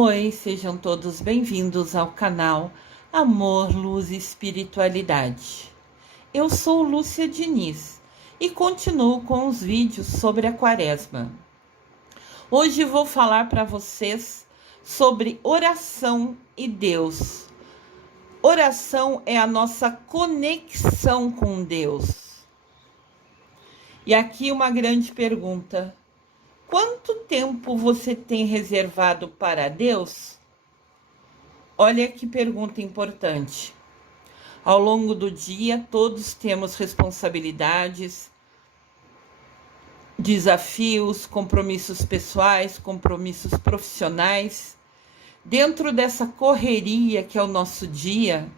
Oi, sejam todos bem-vindos ao canal Amor, Luz e Espiritualidade. Eu sou Lúcia Diniz e continuo com os vídeos sobre a Quaresma. Hoje vou falar para vocês sobre oração e Deus. Oração é a nossa conexão com Deus. E aqui uma grande pergunta: quanto tempo você tem reservado para Deus? Olha que pergunta importante. Ao longo do dia, todos temos responsabilidades, desafios, compromissos pessoais, compromissos profissionais. Dentro dessa correria que é o nosso dia,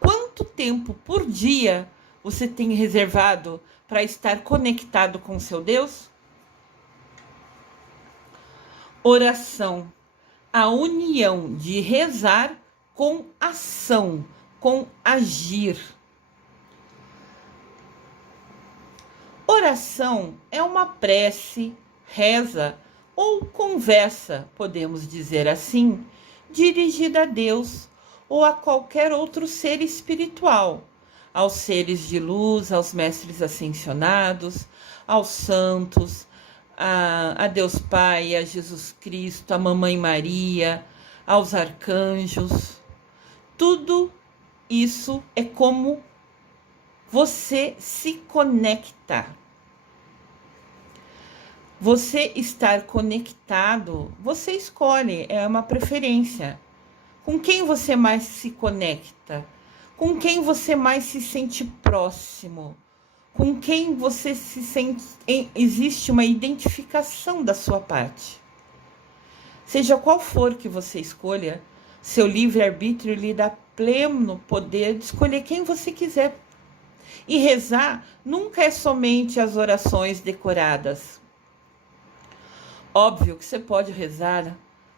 quanto tempo por dia você tem reservado para estar conectado com seu Deus? Oração, a união de rezar com ação, com agir. Oração é uma prece, reza ou conversa, podemos dizer assim, dirigida a Deus ou a qualquer outro ser espiritual, aos seres de luz, aos mestres ascensionados, aos santos, a Deus Pai, a Jesus Cristo, a Mamãe Maria, aos arcanjos. Tudo isso é como você se conecta. Você estar conectado, você escolhe, é uma preferência. Com quem você mais se conecta? Com quem você mais se sente próximo? Com quem você se sente, existe uma identificação da sua parte. Seja qual for que você escolha, seu livre-arbítrio lhe dá pleno poder de escolher quem você quiser. E rezar nunca é somente as orações decoradas. Óbvio que você pode rezar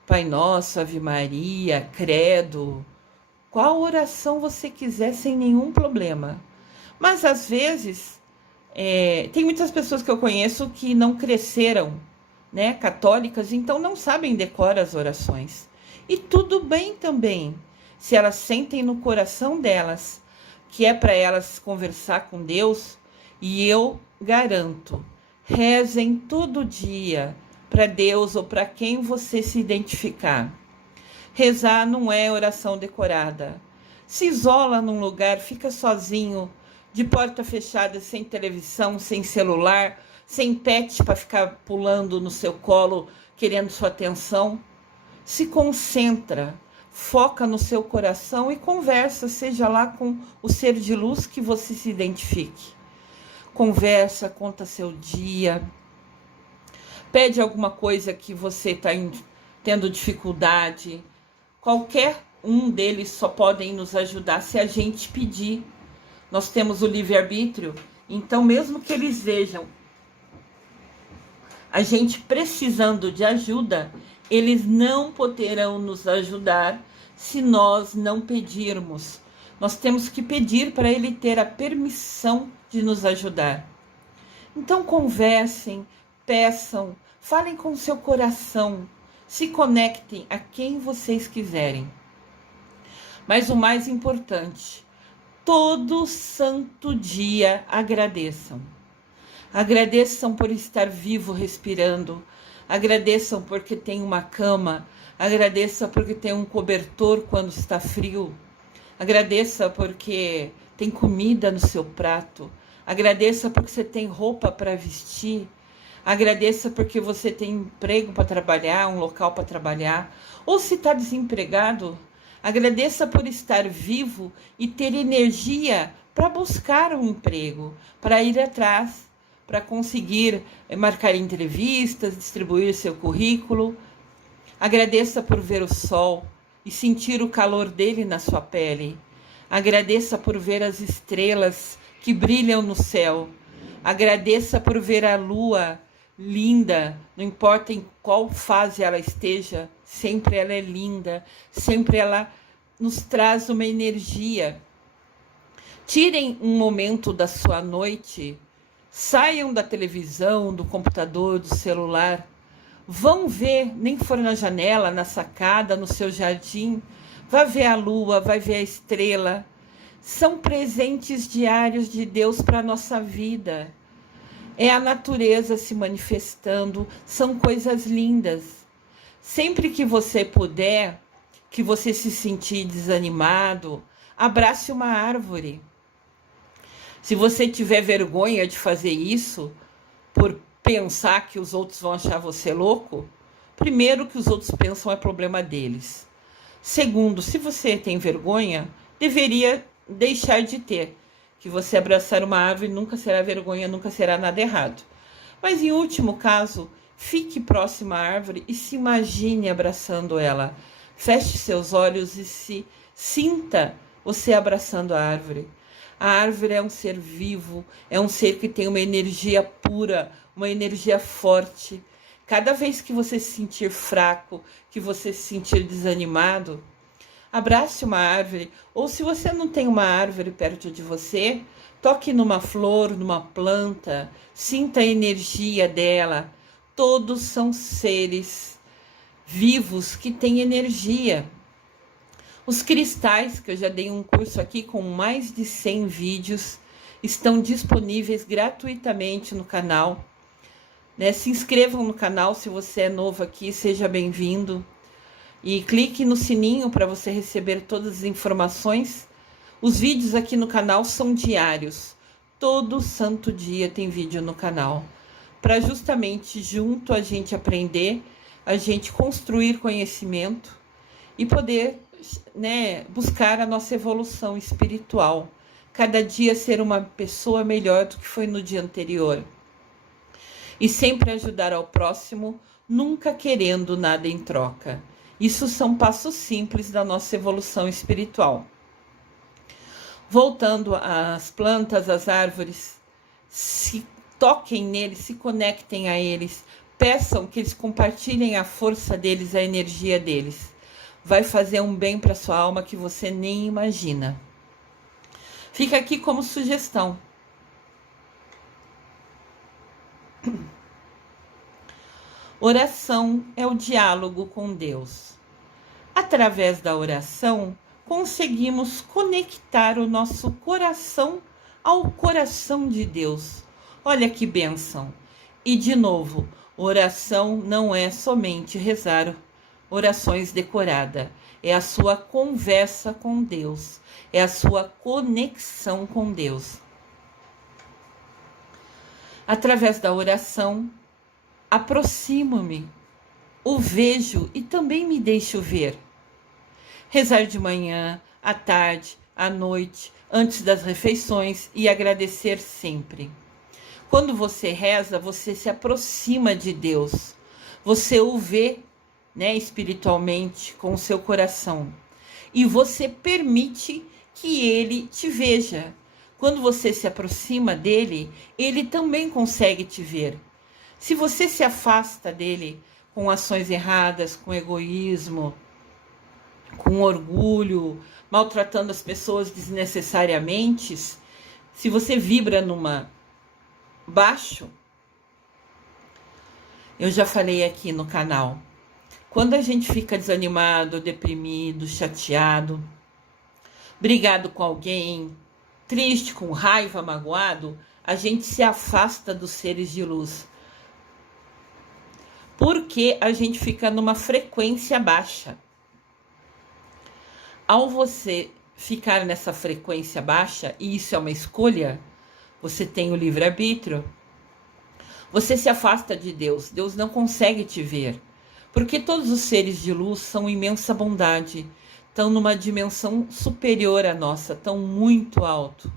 Pai Nosso, Ave Maria, Credo, qual oração você quiser sem nenhum problema. Mas às vezes tem muitas pessoas que eu conheço que não cresceram, católicas, então não sabem decorar as orações. E tudo bem também, se elas sentem no coração delas que é para elas conversar com Deus, e eu garanto, rezem todo dia para Deus ou para quem você se identificar. Rezar não é oração decorada. Se isola num lugar, fica sozinho, de porta fechada, sem televisão, sem celular, sem pet para ficar pulando no seu colo, querendo sua atenção. Se concentra, foca no seu coração e conversa, seja lá com o ser de luz que você se identifique. Conversa, conta seu dia, pede alguma coisa que você está tendo dificuldade. Qualquer um deles só podem nos ajudar se a gente pedir. Nós temos o livre-arbítrio, então mesmo que eles vejam a gente precisando de ajuda, eles não poderão nos ajudar se nós não pedirmos. Nós temos que pedir para ele ter a permissão de nos ajudar. Então conversem, peçam, falem com seu coração, se conectem a quem vocês quiserem. Mas o mais importante, todo santo dia agradeçam. Agradeçam por estar vivo, respirando. Agradeçam porque tem uma cama. Agradeça porque tem um cobertor quando está frio. Agradeça porque tem comida no seu prato. Agradeça porque você tem roupa para vestir. Agradeça porque você tem emprego para trabalhar, um local para trabalhar. Ou se está desempregado, agradeça por estar vivo e ter energia para buscar um emprego, para ir atrás, para conseguir marcar entrevistas, distribuir seu currículo. Agradeça por ver o sol e sentir o calor dele na sua pele. Agradeça por ver as estrelas que brilham no céu. Agradeça por ver a lua linda, não importa em qual fase ela esteja, sempre ela é linda, sempre ela nos traz uma energia. Tirem um momento da sua noite, saiam da televisão, do computador, do celular, Vão ver, nem for na janela, na sacada, no seu jardim. Vai ver a lua, vai ver a estrela. São presentes diários de Deus para a nossa vida. É a natureza se manifestando, são coisas lindas. Sempre que você puder, que você se sentir desanimado, abrace uma árvore. Se você tiver vergonha de fazer isso, por pensar que os outros vão achar você louco, primeiro, que os outros pensam é problema deles. Segundo, se você tem vergonha, deveria deixar de ter. Que você abraçar uma árvore nunca será vergonha, nunca será nada errado. Mas em último caso, fique próximo à árvore e se imagine abraçando ela. Feche seus olhos e se sinta você abraçando a árvore. A árvore é um ser vivo, é um ser que tem uma energia pura, uma energia forte. Cada vez que você se sentir fraco, que você se sentir desanimado, abrace uma árvore, ou se você não tem uma árvore perto de você, toque numa flor, numa planta, sinta a energia dela. Todos são seres vivos que têm energia. Os cristais, que eu já dei um curso aqui com mais de 100 vídeos, estão disponíveis gratuitamente no canal. Se inscrevam no canal se você é novo aqui, seja bem-vindo. E clique no sininho para você receber todas as informações. Os vídeos aqui no canal são diários. Todo santo dia tem vídeo no canal. Para justamente junto a gente aprender, a gente construir conhecimento e poder, buscar a nossa evolução espiritual. Cada dia ser uma pessoa melhor do que foi no dia anterior. E sempre ajudar ao próximo, nunca querendo nada em troca. Isso são passos simples da nossa evolução espiritual. Voltando às plantas, às árvores, se toquem neles, se conectem a eles, peçam que eles compartilhem a força deles, a energia deles. Vai fazer um bem para sua alma que você nem imagina. Fica aqui como sugestão. Oração é o diálogo com Deus. Através da oração, conseguimos conectar o nosso coração ao coração de Deus. Olha que bênção! E de novo, oração não é somente rezar orações decoradas, é a sua conversa com Deus, é a sua conexão com Deus. Através da oração, aproximo-me, o vejo e também me deixo ver. Rezar de manhã, à tarde, à noite, antes das refeições e agradecer sempre. Quando você reza, você se aproxima de Deus. Você o vê, espiritualmente, com o seu coração. E você permite que ele te veja. Quando você se aproxima dele, ele também consegue te ver. Se você se afasta dele com ações erradas, com egoísmo, com orgulho, maltratando as pessoas desnecessariamente, se você vibra numa baixo, eu já falei aqui no canal, quando a gente fica desanimado, deprimido, chateado, brigado com alguém, triste, com raiva, magoado, a gente se afasta dos seres de luz. Porque a gente fica numa frequência baixa. Ao você ficar nessa frequência baixa, e isso é uma escolha, você tem o livre-arbítrio, você se afasta de Deus. Deus não consegue te ver. Porque todos os seres de luz são imensa bondade, estão numa dimensão superior à nossa, estão muito alto.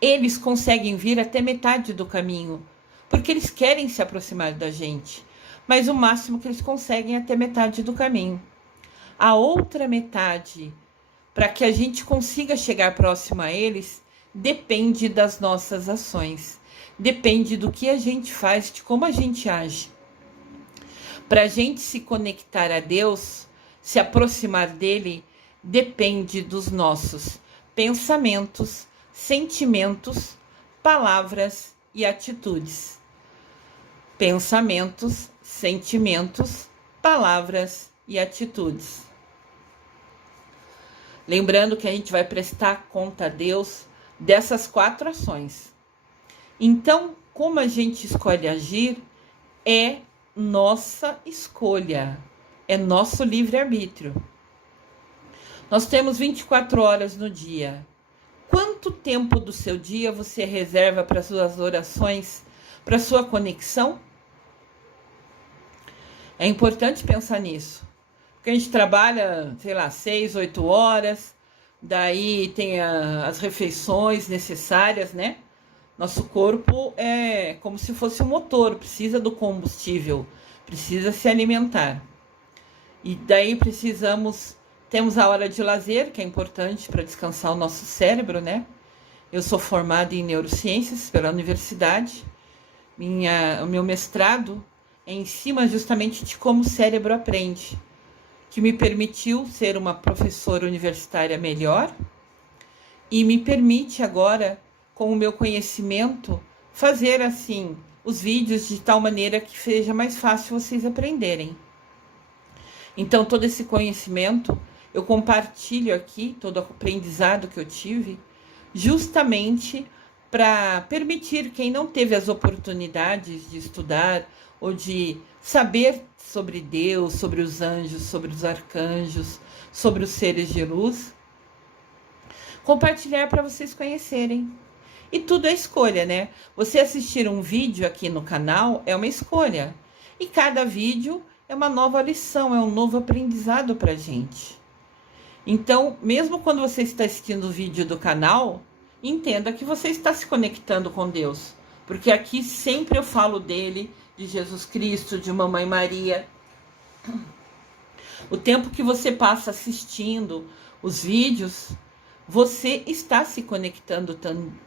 Eles conseguem vir até metade do caminho, porque eles querem se aproximar da gente, mas o máximo que eles conseguem é até metade do caminho. A outra metade, para que a gente consiga chegar próximo a eles, depende das nossas ações, depende do que a gente faz, de como a gente age. Para a gente se conectar a Deus, se aproximar dele, depende dos nossos pensamentos, sentimentos, palavras e atitudes. pensamentos, sentimentos, palavras e atitudes. Lembrando que a gente vai prestar conta a Deus dessas 4 ações. Então, como a gente escolhe agir, é nossa escolha, é nosso livre-arbítrio. Nós temos 24 horas no dia. Quanto tempo do seu dia você reserva para suas orações, para sua conexão? É importante pensar nisso. Porque a gente trabalha, 6, 8 horas, daí tem as refeições necessárias, né? Nosso corpo é como se fosse um motor, precisa do combustível, precisa se alimentar. E daí temos a hora de lazer, que é importante para descansar o nosso cérebro, né? Eu sou formada em neurociências pela universidade. O meu mestrado é em cima justamente de como o cérebro aprende, que me permitiu ser uma professora universitária melhor e me permite agora, com o meu conhecimento, fazer assim os vídeos de tal maneira que seja mais fácil vocês aprenderem. Então, todo esse conhecimento eu compartilho aqui, todo o aprendizado que eu tive, justamente para permitir quem não teve as oportunidades de estudar ou de saber sobre Deus, sobre os anjos, sobre os arcanjos, sobre os seres de luz, compartilhar para vocês conhecerem. E tudo é escolha, né? Você assistir um vídeo aqui no canal é uma escolha. E cada vídeo é uma nova lição, é um novo aprendizado para a gente. Então, mesmo quando você está assistindo o vídeo do canal, entenda que você está se conectando com Deus. Porque aqui sempre eu falo dele, de Jesus Cristo, de Mamãe Maria. O tempo que você passa assistindo os vídeos, você está se conectando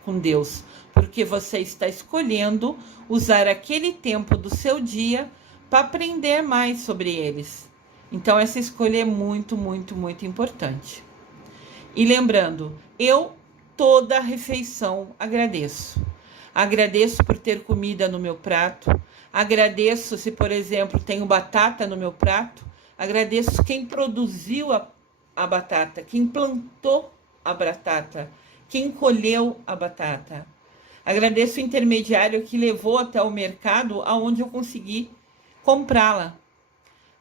com Deus, porque você está escolhendo usar aquele tempo do seu dia para aprender mais sobre eles. Então, essa escolha é muito, muito, muito importante. E lembrando, eu toda refeição agradeço. Agradeço por ter comida no meu prato. Agradeço se, por exemplo, tenho batata no meu prato. Agradeço quem produziu a batata, quem plantou a batata, quem colheu a batata. Agradeço o intermediário que levou até o mercado aonde eu consegui comprá-la.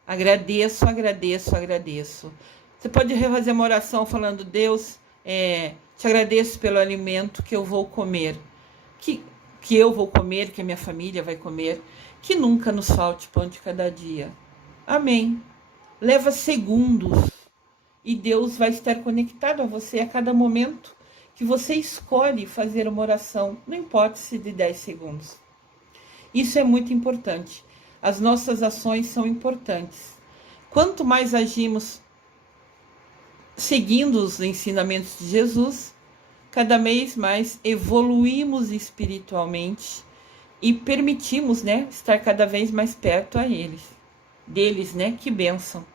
Agradeço, agradeço, agradeço. Você pode refazer uma oração falando: Deus, te agradeço pelo alimento que eu vou comer, que eu vou comer, que a minha família vai comer, que nunca nos falte pão de cada dia. Amém. Leva segundos e Deus vai estar conectado a você a cada momento que você escolhe fazer uma oração, não importa se de 10 segundos. Isso é muito importante. As nossas ações são importantes. Quanto mais agimos seguindo os ensinamentos de Jesus, cada vez mais evoluímos espiritualmente e permitimos, estar cada vez mais perto deles, que bênção.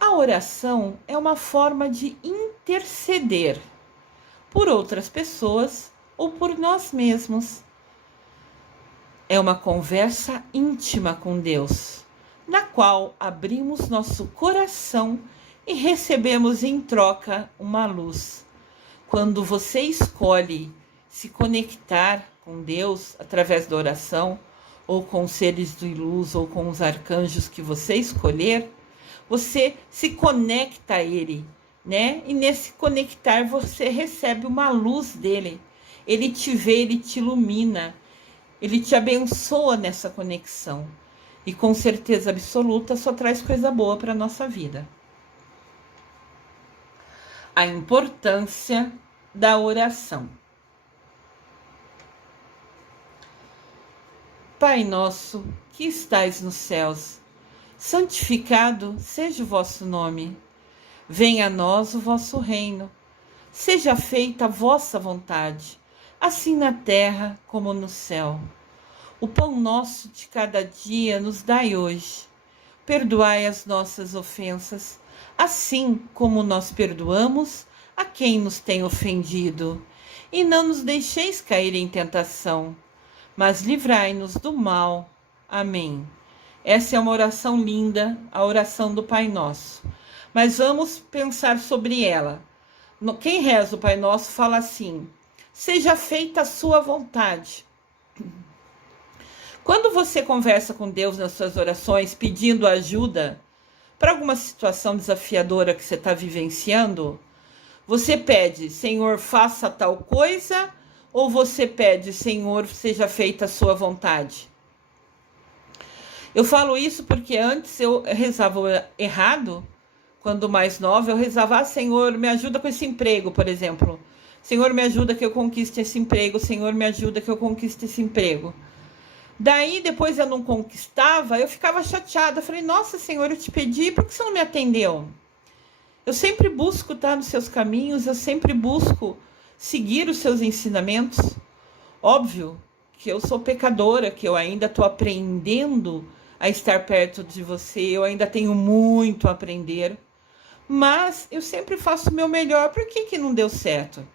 A oração é uma forma de interceder por outras pessoas ou por nós mesmos. É uma conversa íntima com Deus, na qual abrimos nosso coração e recebemos em troca uma luz. Quando você escolhe se conectar com Deus através da oração, ou com os seres de luz, ou com os arcanjos que você escolher, você se conecta a Ele, E nesse conectar você recebe uma luz dele. Ele te vê, Ele te ilumina, Ele te abençoa nessa conexão. E com certeza absoluta só traz coisa boa para a nossa vida. A importância da oração. Pai nosso, que estais nos céus, santificado seja o vosso nome. Venha a nós o vosso reino. Seja feita a vossa vontade, assim na terra como no céu. O pão nosso de cada dia nos dai hoje. Perdoai as nossas ofensas, assim como nós perdoamos a quem nos tem ofendido. e não nos deixeis cair em tentação, mas livrai-nos do mal. Amém. Essa é uma oração linda, a oração do Pai Nosso. Mas vamos pensar sobre ela. Quem reza o Pai Nosso fala assim: seja feita a sua vontade. Quando você conversa com Deus nas suas orações, pedindo ajuda para alguma situação desafiadora que você está vivenciando, você pede, Senhor, faça tal coisa, ou você pede, Senhor, seja feita a sua vontade? Eu falo isso porque antes eu rezava errado. Quando mais nova, eu rezava, Senhor, me ajuda com esse emprego, por exemplo. Senhor, me ajuda que eu conquiste esse emprego. Senhor, me ajuda que eu conquiste esse emprego. Daí, depois eu não conquistava, eu ficava chateada. Eu falei, nossa, Senhor, eu te pedi, por que você não me atendeu? Eu sempre busco estar nos seus caminhos, eu sempre busco seguir os seus ensinamentos. Óbvio que eu sou pecadora, que eu ainda estou aprendendo a estar perto de você, eu ainda tenho muito a aprender, mas eu sempre faço o meu melhor. Por que não deu certo?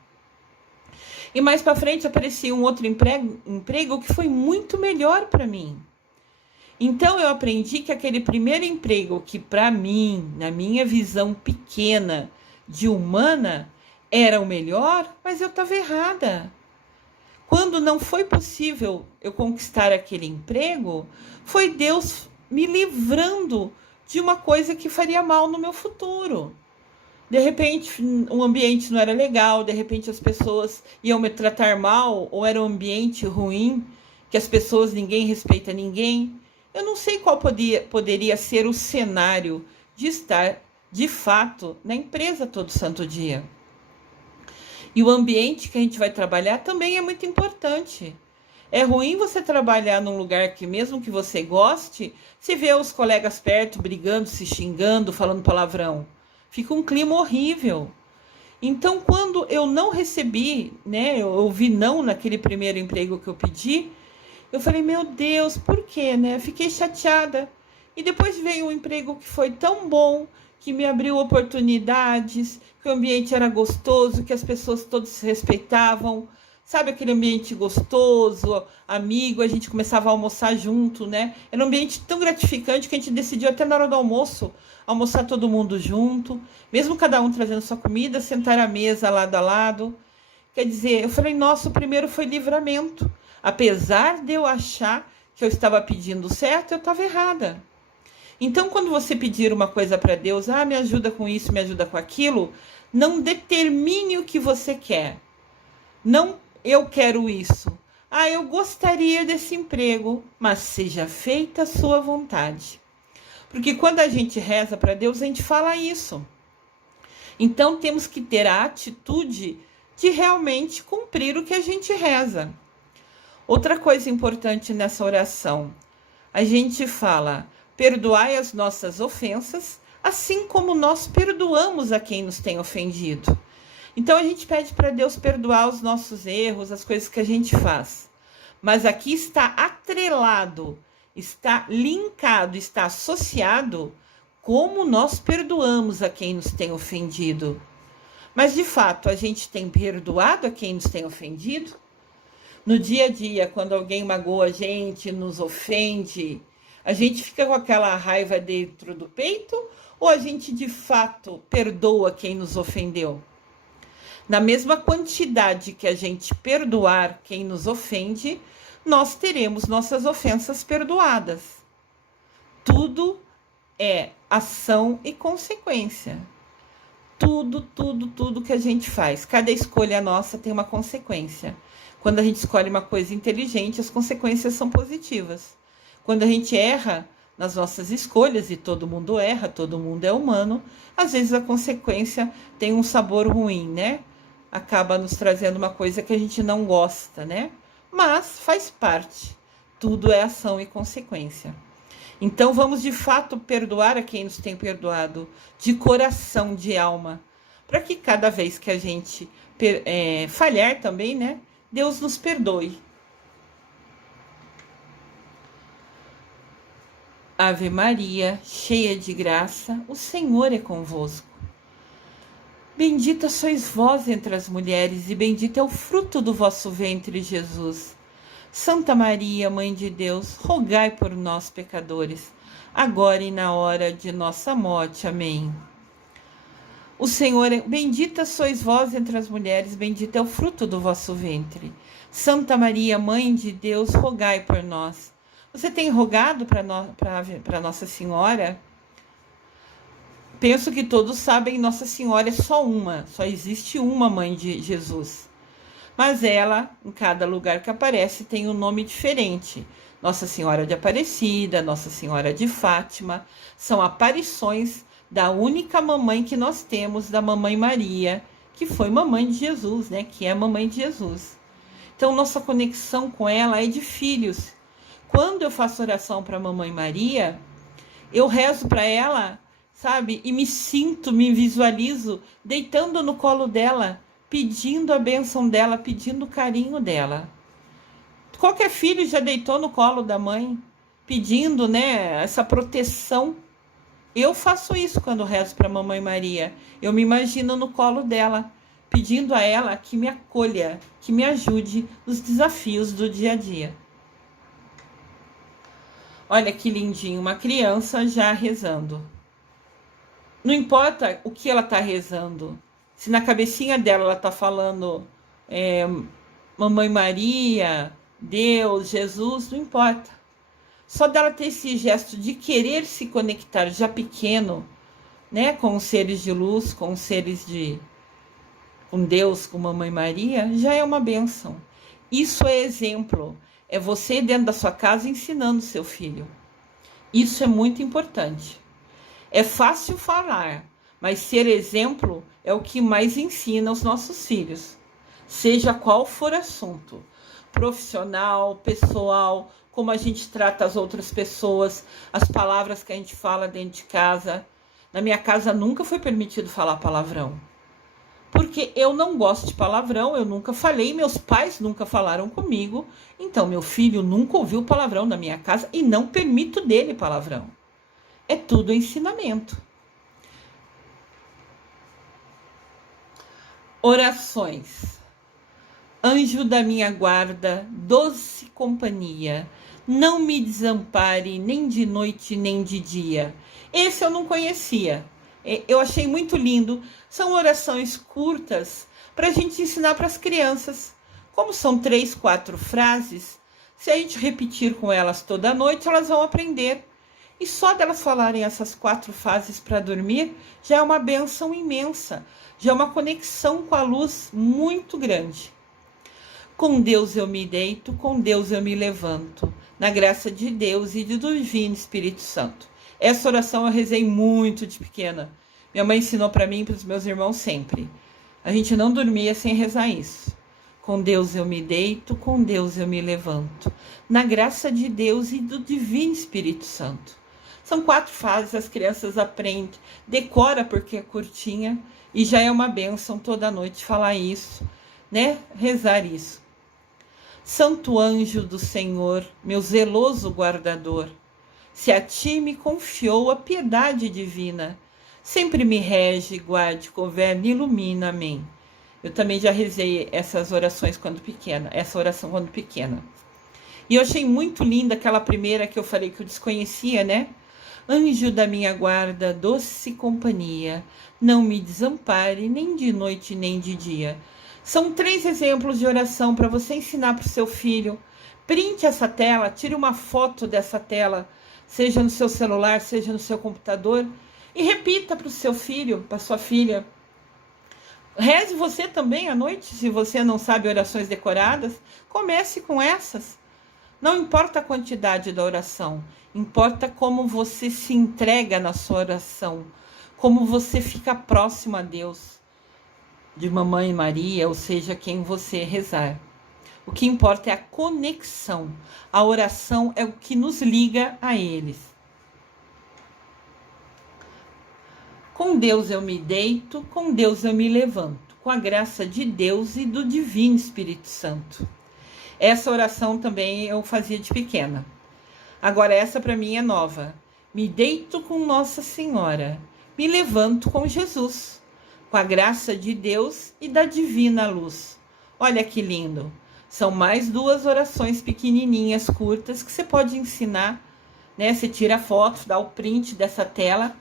E mais para frente aparecia um outro emprego que foi muito melhor para mim. Então eu aprendi que aquele primeiro emprego que para mim, na minha visão pequena de humana, era o melhor, mas eu estava errada. Quando não foi possível eu conquistar aquele emprego, foi Deus me livrando de uma coisa que faria mal no meu futuro. De repente, o ambiente não era legal, de repente as pessoas iam me tratar mal, ou era um ambiente ruim, que as pessoas, ninguém respeita ninguém. Eu não sei qual poderia ser o cenário de estar, de fato, na empresa todo santo dia. E o ambiente que a gente vai trabalhar também é muito importante. É ruim você trabalhar num lugar que, mesmo que você goste, você vê os colegas perto brigando, se xingando, falando palavrão. Fica um clima horrível. Então, quando eu não recebi, eu ouvi não naquele primeiro emprego que eu pedi, eu falei, meu Deus, por quê, Fiquei chateada. E depois veio um emprego que foi tão bom, que me abriu oportunidades, que o ambiente era gostoso, que as pessoas todas se respeitavam, sabe, aquele ambiente gostoso, amigo, a gente começava a almoçar junto, Era um ambiente tão gratificante que a gente decidiu até na hora do almoço, almoçar todo mundo junto, mesmo cada um trazendo sua comida, sentar à mesa lado a lado. Quer dizer, eu falei, nossa, o primeiro foi livramento. Apesar de eu achar que eu estava pedindo certo, eu estava errada. Então, quando você pedir uma coisa para Deus, me ajuda com isso, me ajuda com aquilo, não determine o que você quer. Não, eu quero isso. Eu gostaria desse emprego, mas seja feita a sua vontade. Porque quando a gente reza para Deus, a gente fala isso. Então, temos que ter a atitude de realmente cumprir o que a gente reza. Outra coisa importante nessa oração, a gente fala, perdoai as nossas ofensas, assim como nós perdoamos a quem nos tem ofendido. Então a gente pede para Deus perdoar os nossos erros, as coisas que a gente faz. Mas aqui está atrelado, está linkado, está associado como nós perdoamos a quem nos tem ofendido. Mas de fato, a gente tem perdoado a quem nos tem ofendido? No dia a dia, quando alguém magoa a gente, nos ofende, a gente fica com aquela raiva dentro do peito ou a gente de fato perdoa quem nos ofendeu? Na mesma quantidade que a gente perdoar quem nos ofende, nós teremos nossas ofensas perdoadas. Tudo é ação e consequência. Tudo que a gente faz, cada escolha nossa tem uma consequência. Quando a gente escolhe uma coisa inteligente, as consequências são positivas. Quando a gente erra nas nossas escolhas, e todo mundo erra, todo mundo é humano, às vezes a consequência tem um sabor ruim, Acaba nos trazendo uma coisa que a gente não gosta, Mas faz parte. Tudo é ação e consequência. Então vamos de fato perdoar a quem nos tem perdoado, de coração, de alma, para que cada vez que a gente falhar também, Deus nos perdoe. Ave Maria, cheia de graça, o Senhor é convosco. Bendita sois vós entre as mulheres, e bendito é o fruto do vosso ventre, Jesus. Santa Maria, Mãe de Deus, rogai por nós, pecadores, agora e na hora de nossa morte. Amém. O Senhor é... Bendita sois vós entre as mulheres, bendito é o fruto do vosso ventre. Santa Maria, Mãe de Deus, rogai por nós. Você tem rogado para Nossa Senhora? Penso que todos sabem, Nossa Senhora é só uma, só existe uma Mãe de Jesus. Mas ela, em cada lugar que aparece, tem um nome diferente. Nossa Senhora de Aparecida, Nossa Senhora de Fátima, são aparições da única mamãe que nós temos, da Mamãe Maria, que foi mamãe de Jesus, né? Que é a mamãe de Jesus. Então, nossa conexão com ela é de filhos. Quando eu faço oração para a Mamãe Maria, eu rezo para ela, sabe? E me sinto, me visualizo deitando no colo dela, pedindo a bênção dela, pedindo o carinho dela. Qualquer filho já deitou no colo da mãe, pedindo, né, essa proteção. Eu faço isso quando rezo para a Mamãe Maria. Eu me imagino no colo dela, pedindo a ela que me acolha, que me ajude nos desafios do dia a dia. Olha que lindinho, uma criança já rezando. Não importa o que ela está rezando. Se na cabecinha dela ela está falando Mamãe Maria, Deus, Jesus, não importa. Só dela ter esse gesto de querer se conectar já pequeno, né, com os seres de luz, com os seres com Deus, com Mamãe Maria, já é uma bênção. Isso é exemplo. É você dentro da sua casa ensinando seu filho. Isso é muito importante. É fácil falar, mas ser exemplo é o que mais ensina os nossos filhos. Seja qual for o assunto, profissional, pessoal, como a gente trata as outras pessoas, as palavras que a gente fala dentro de casa. Na minha casa nunca foi permitido falar palavrão. Porque eu não gosto de palavrão, eu nunca falei, meus pais nunca falaram comigo, então meu filho nunca ouviu palavrão na minha casa e não permito dele palavrão. É tudo ensinamento. Orações. Anjo da minha guarda, doce companhia, não me desampare nem de noite nem de dia. Esse eu não conhecia. Eu achei muito lindo. São orações curtas para a gente ensinar para as crianças. Como são 3, 4 frases, se a gente repetir com elas toda noite, elas vão aprender. E só delas falarem essas 4 frases para dormir, já é uma bênção imensa. Já é uma conexão com a luz muito grande. Com Deus eu me deito, com Deus eu me levanto, na graça de Deus e do Divino Espírito Santo. Essa oração eu rezei muito de pequena. Minha mãe ensinou para mim e para os meus irmãos sempre. A gente não dormia sem rezar isso. Com Deus eu me deito, com Deus eu me levanto, na graça de Deus e do Divino Espírito Santo. São 4 frases, as crianças aprendem, decora porque é curtinha e já é uma bênção toda noite falar isso, né? Rezar isso. Santo anjo do Senhor, meu zeloso guardador, se a ti me confiou a piedade divina, sempre me rege, guarde, governe, ilumina. Amém. Eu também já rezei essas orações quando pequena, essa oração quando pequena. E eu achei muito linda aquela primeira que eu falei que eu desconhecia, né? Anjo da minha guarda, doce companhia, não me desampare nem de noite nem de dia. São 3 exemplos de oração para você ensinar para o seu filho. Printe essa tela, tire uma foto dessa tela, seja no seu celular, seja no seu computador, e repita para o seu filho, para sua filha. Reze você também à noite, se você não sabe orações decoradas, comece com essas. Não importa a quantidade da oração, importa como você se entrega na sua oração, como você fica próximo a Deus, de Mamãe Maria, ou seja, quem você rezar. O que importa é a conexão. A oração é o que nos liga a eles. Com Deus eu me deito, com Deus eu me levanto, com a graça de Deus e do Divino Espírito Santo. Essa oração também eu fazia de pequena. Agora essa para mim é nova. Me deito com Nossa Senhora, me levanto com Jesus. com a graça de Deus e da divina luz. Olha que lindo! São mais 2 orações pequenininhas, curtas, que você pode ensinar, né? Você tira foto, dá o print dessa tela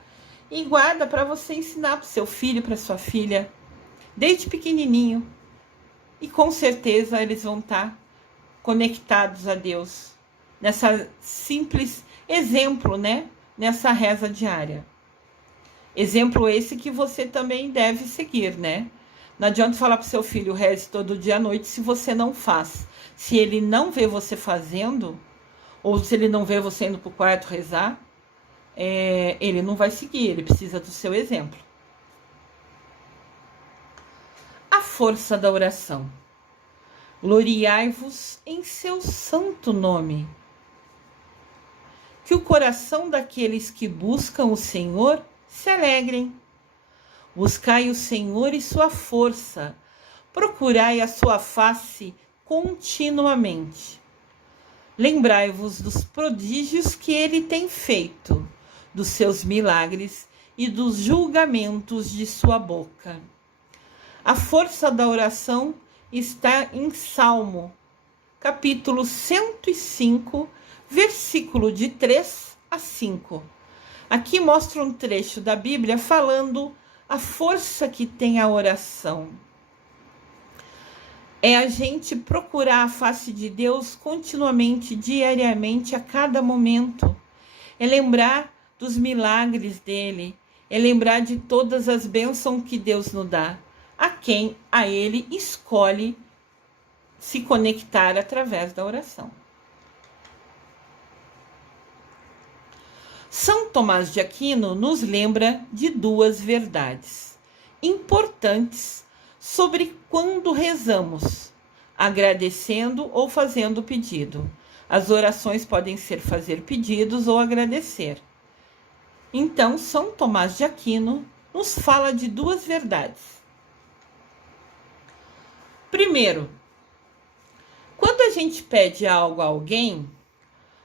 e guarda para você ensinar para o seu filho, para sua filha, desde pequenininho. E com certeza eles vão estar conectados a Deus, nessa simples exemplo, né? Nessa reza diária. Exemplo esse que você também deve seguir, né? Não adianta falar para o seu filho, reze todo dia à noite, se você não faz. Se ele não vê você fazendo, ou se ele não vê você indo para o quarto rezar, ele não vai seguir, ele precisa do seu exemplo. A força da oração. Gloriai-vos em seu santo nome. Que o coração daqueles que buscam o Senhor se alegrem. Buscai o Senhor e sua força. Procurai a sua face continuamente. Lembrai-vos dos prodígios que ele tem feito, dos seus milagres e dos julgamentos de sua boca. A força da oração está em Salmo, capítulo 105, versículo de 3 a 5. Aqui mostra um trecho da Bíblia falando a força que tem a oração. É a gente procurar a face de Deus continuamente, diariamente, a cada momento. É lembrar dos milagres dele, é lembrar de todas as bênçãos que Deus nos dá, a quem a ele escolhe se conectar através da oração. São Tomás de Aquino nos lembra de 2 verdades importantes sobre quando rezamos, agradecendo ou fazendo pedido. As orações podem ser fazer pedidos ou agradecer. Então, São Tomás de Aquino nos fala de 2 verdades. Primeiro, quando a gente pede algo a alguém,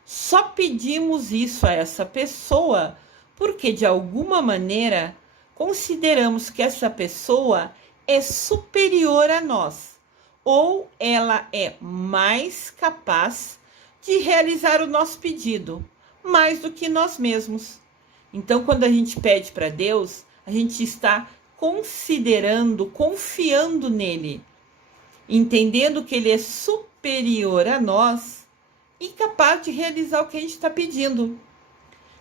só pedimos isso a essa pessoa porque, de alguma maneira, consideramos que essa pessoa é superior a nós, ou ela é mais capaz de realizar o nosso pedido, mais do que nós mesmos. Então, quando a gente pede para Deus, a gente está considerando, confiando nele, entendendo que ele é superior a nós e capaz de realizar o que a gente está pedindo.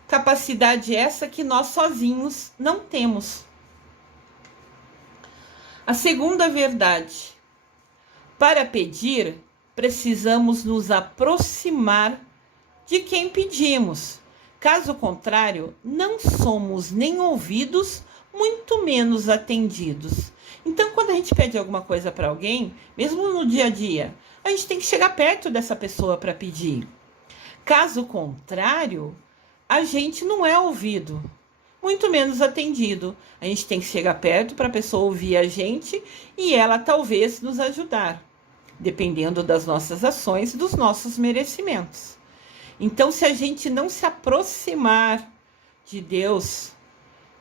Capacidade essa que nós sozinhos não temos. A segunda verdade: para pedir, precisamos nos aproximar de quem pedimos. Caso contrário, não somos nem ouvidos, muito menos atendidos. Então, quando a gente pede alguma coisa para alguém, mesmo no dia a dia, a gente tem que chegar perto dessa pessoa para pedir. Caso contrário, a gente não é ouvido, muito menos atendido. A gente tem que chegar perto para a pessoa ouvir a gente e ela talvez nos ajudar, dependendo das nossas ações e dos nossos merecimentos. Então, se a gente não se aproximar de Deus,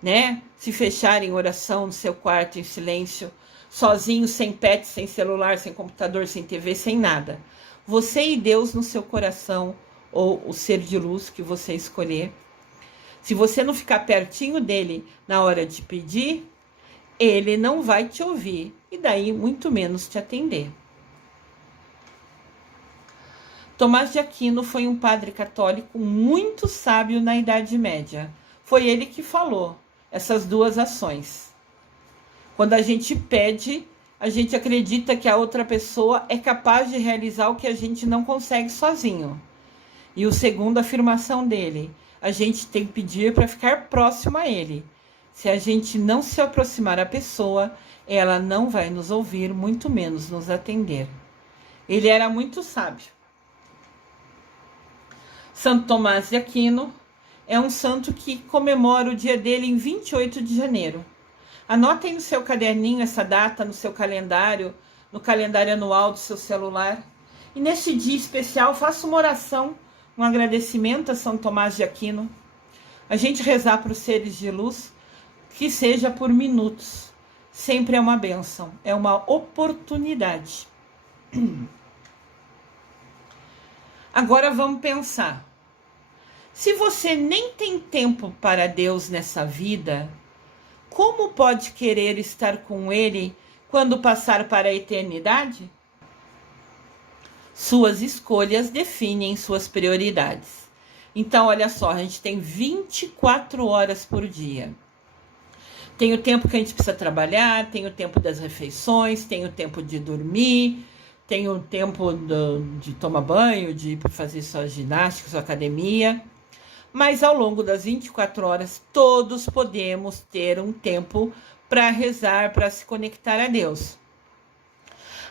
né? Se fechar em oração no seu quarto, em silêncio, sozinho, sem pet, sem celular, sem computador, sem TV, sem nada. Você e Deus no seu coração, ou o ser de luz que você escolher. Se você não ficar pertinho dele na hora de pedir, ele não vai te ouvir e daí muito menos te atender. Tomás de Aquino foi um padre católico muito sábio na Idade Média. Foi ele que falou essas 2 ações. Quando a gente pede, a gente acredita que a outra pessoa é capaz de realizar o que a gente não consegue sozinho. E a segunda afirmação dele: a gente tem que pedir para ficar próximo a ele. Se a gente não se aproximar da pessoa, ela não vai nos ouvir, muito menos nos atender. Ele era muito sábio. Santo Tomás de Aquino é um santo que comemora o dia dele em 28 de janeiro. Anotem no seu caderninho essa data, no seu calendário, no calendário anual do seu celular. E nesse dia especial, faça uma oração, um agradecimento a São Tomás de Aquino. A gente rezar para os seres de luz, que seja por minutos. sempre é uma bênção, é uma oportunidade. Agora vamos pensar. Se você nem tem tempo para Deus nessa vida, como pode querer estar com Ele quando passar para a eternidade? Suas escolhas definem suas prioridades. Então, olha só, a gente tem 24 horas por dia. Tem o tempo que a gente precisa trabalhar, tem o tempo das refeições, tem o tempo de dormir, tem o tempo de tomar banho, de ir fazer sua ginástica, sua academia. Mas ao longo das 24 horas, todos podemos ter um tempo para rezar, para se conectar a Deus.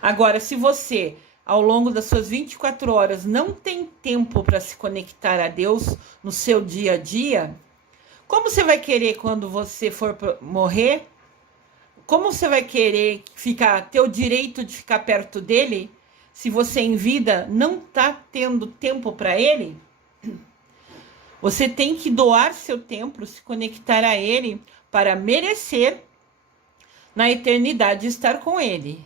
Agora, se você, ao longo das suas 24 horas, não tem tempo para se conectar a Deus no seu dia a dia, como você vai querer quando você for morrer? Como você vai querer ter o direito de ficar perto dele se você em vida não está tendo tempo para ele? Você tem que doar seu tempo, se conectar a ele para merecer na eternidade estar com ele.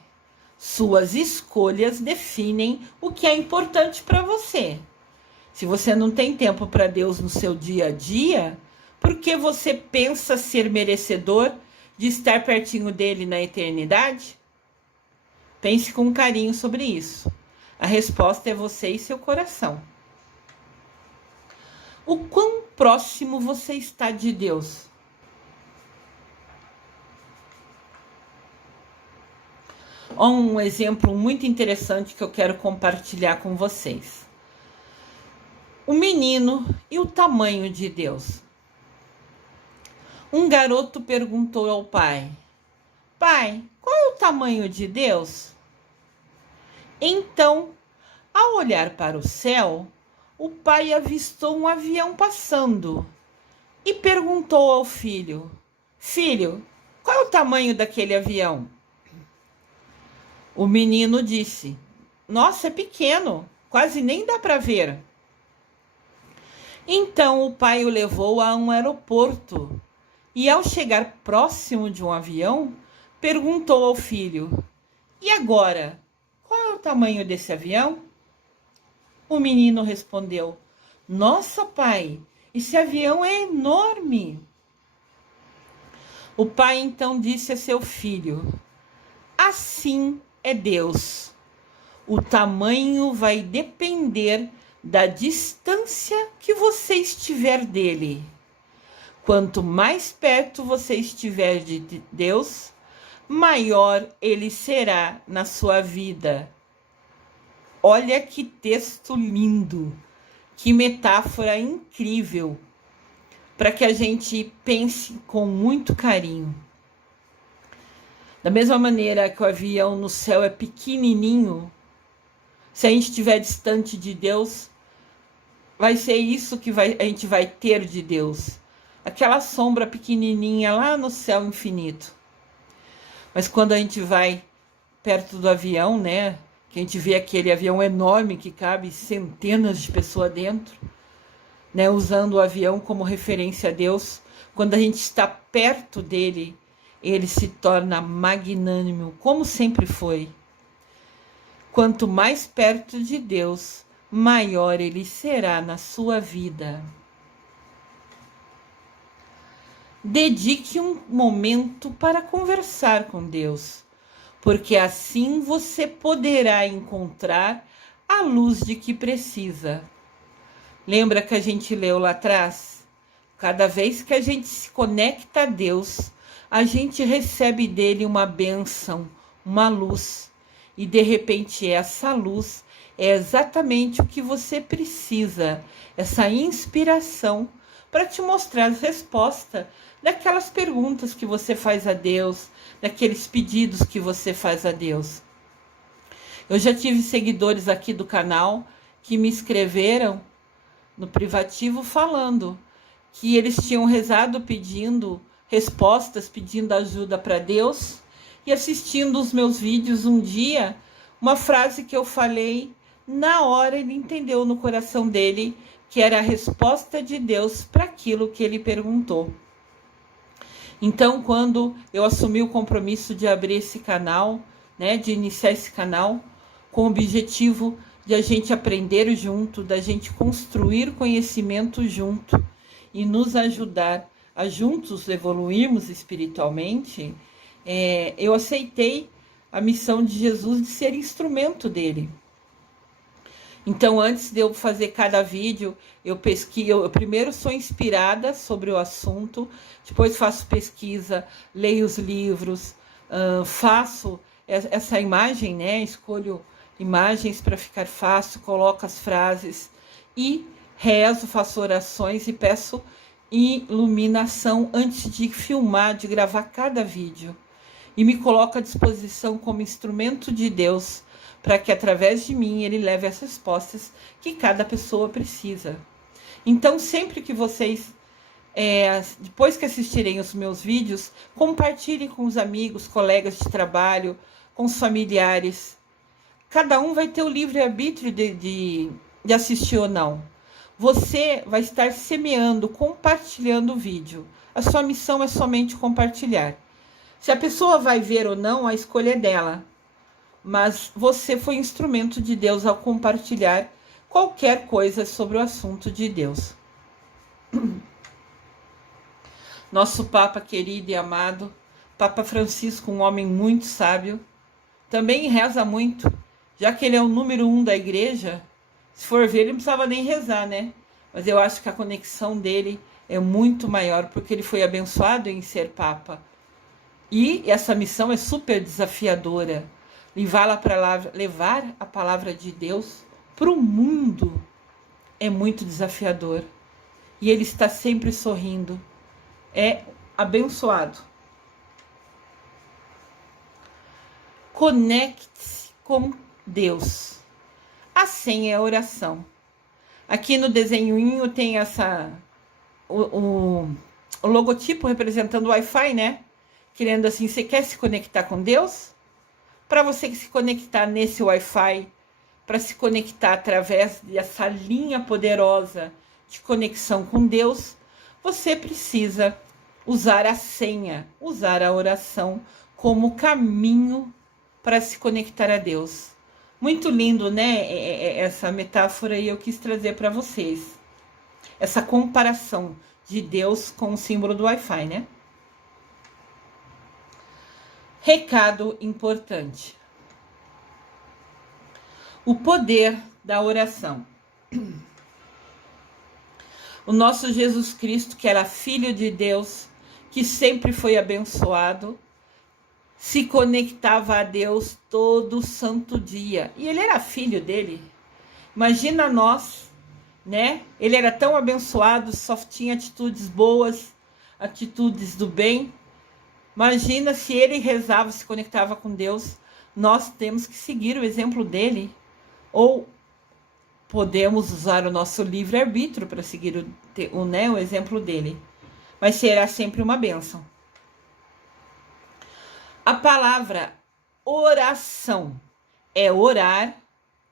Suas escolhas definem o que é importante para você. Se você não tem tempo para Deus no seu dia a dia, por que você pensa ser merecedor de estar pertinho dele na eternidade? Pense com carinho sobre isso. A resposta é você e seu coração. O quão próximo você está de Deus? Um exemplo muito interessante que eu quero compartilhar com vocês. O menino e o tamanho de Deus. Um garoto perguntou ao pai: Pai, qual é o tamanho de Deus? Então, ao olhar para o céu, o pai avistou um avião passando e perguntou ao filho: Filho, qual é o tamanho daquele avião? O menino disse: Nossa, é pequeno, quase nem dá para ver. Então o pai o levou a um aeroporto e, ao chegar próximo de um avião, perguntou ao filho: E agora, qual é o tamanho desse avião? O menino respondeu: Nossa, pai, esse avião é enorme. O pai então disse a seu filho: Assim é Deus. O tamanho vai depender da distância que você estiver dele. Quanto mais perto você estiver de Deus, maior ele será na sua vida. Olha que texto lindo, que metáfora incrível, para que a gente pense com muito carinho. Da mesma maneira que o avião no céu é pequenininho, se a gente estiver distante de Deus, vai ser isso que a gente vai ter de Deus. Aquela sombra pequenininha lá no céu infinito. Mas quando a gente vai perto do avião, né? Que a gente vê aquele avião enorme que cabe centenas de pessoas dentro, né? Usando o avião como referência a Deus. Quando a gente está perto dele, ele se torna magnânimo, como sempre foi. Quanto mais perto de Deus, maior ele será na sua vida. Dedique um momento para conversar com Deus, porque assim você poderá encontrar a luz de que precisa. Lembra que a gente leu lá atrás? Cada vez que a gente se conecta a Deus, a gente recebe dele uma bênção, uma luz. E de repente essa luz é exatamente o que você precisa, essa inspiração para te mostrar as respostas daquelas perguntas que você faz a Deus, daqueles pedidos que você faz a Deus. Eu já tive seguidores aqui do canal que me escreveram no privativo falando que eles tinham rezado pedindo respostas, pedindo ajuda para Deus, e assistindo os meus vídeos um dia, uma frase que eu falei, na hora ele entendeu no coração dele que era a resposta de Deus para aquilo que ele perguntou. Então, quando eu assumi o compromisso de abrir esse canal, né, de iniciar esse canal, com o objetivo de a gente aprender junto, da gente construir conhecimento junto e nos ajudar a juntos evoluirmos espiritualmente, eu aceitei a missão de Jesus de ser instrumento dele. Então, antes de eu fazer cada vídeo, eu pesquiso. Eu primeiro sou inspirada sobre o assunto, depois faço pesquisa, leio os livros, faço essa imagem, né? Escolho imagens para ficar fácil, coloco as frases e rezo, faço orações e peço iluminação antes de filmar, de gravar cada vídeo. E me coloco à disposição como instrumento de Deus, para que através de mim ele leve as respostas que cada pessoa precisa. Então, sempre que vocês, depois que assistirem os meus vídeos, compartilhem com os amigos, colegas de trabalho, com os familiares. Cada um vai ter o livre-arbítrio de assistir ou não. Você vai estar semeando, compartilhando o vídeo. A sua missão é somente compartilhar. Se a pessoa vai ver ou não, a escolha é dela. Mas você foi instrumento de Deus ao compartilhar qualquer coisa sobre o assunto de Deus. Nosso Papa querido e amado, Papa Francisco, um homem muito sábio, também reza muito, já que ele é o número 1 da igreja. Se for ver, ele não precisava nem rezar, né? Mas eu acho que a conexão dele é muito maior, porque ele foi abençoado em ser Papa. E essa missão é super desafiadora. Levar a palavra de Deus para o mundo é muito desafiador. E ele está sempre sorrindo. É abençoado. Conecte-se com Deus. A senha é a oração. Aqui no desenhoinho tem o logotipo representando o Wi-Fi, né? Querendo assim, você quer se conectar com Deus? Para você se conectar nesse Wi-Fi, para se conectar através dessa linha poderosa de conexão com Deus, você precisa usar a senha, usar a oração como caminho para se conectar a Deus. Muito lindo, né? Essa metáfora e eu quis trazer para vocês. Essa comparação de Deus com o símbolo do Wi-Fi, né? Recado importante. O poder da oração. O nosso Jesus Cristo, que era Filho de Deus, que sempre foi abençoado, se conectava a Deus todo santo dia. E ele era filho dele. Imagina nós, né? Ele era tão abençoado, só tinha atitudes boas, atitudes do bem. Imagina se ele rezava, se conectava com Deus. Nós temos que seguir o exemplo dele. Ou podemos usar o nosso livre-arbítrio para seguir o exemplo dele. Mas será sempre uma bênção. A palavra oração é orar,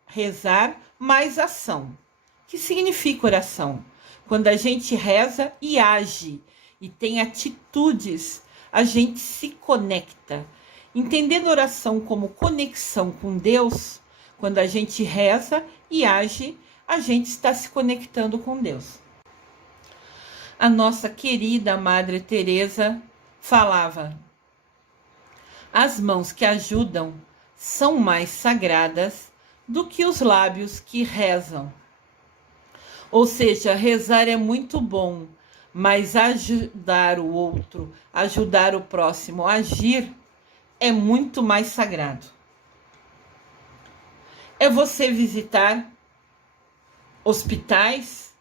rezar, mais ação. O que significa oração? Quando a gente reza e age e tem atitudes, a gente se conecta. Entendendo oração como conexão com Deus, quando a gente reza e age, a gente está se conectando com Deus. A nossa querida Madre Teresa falava: as mãos que ajudam são mais sagradas do que os lábios que rezam. Ou seja, rezar é muito bom, mas ajudar o outro, ajudar o próximo, agir é muito mais sagrado. É você visitar hospitais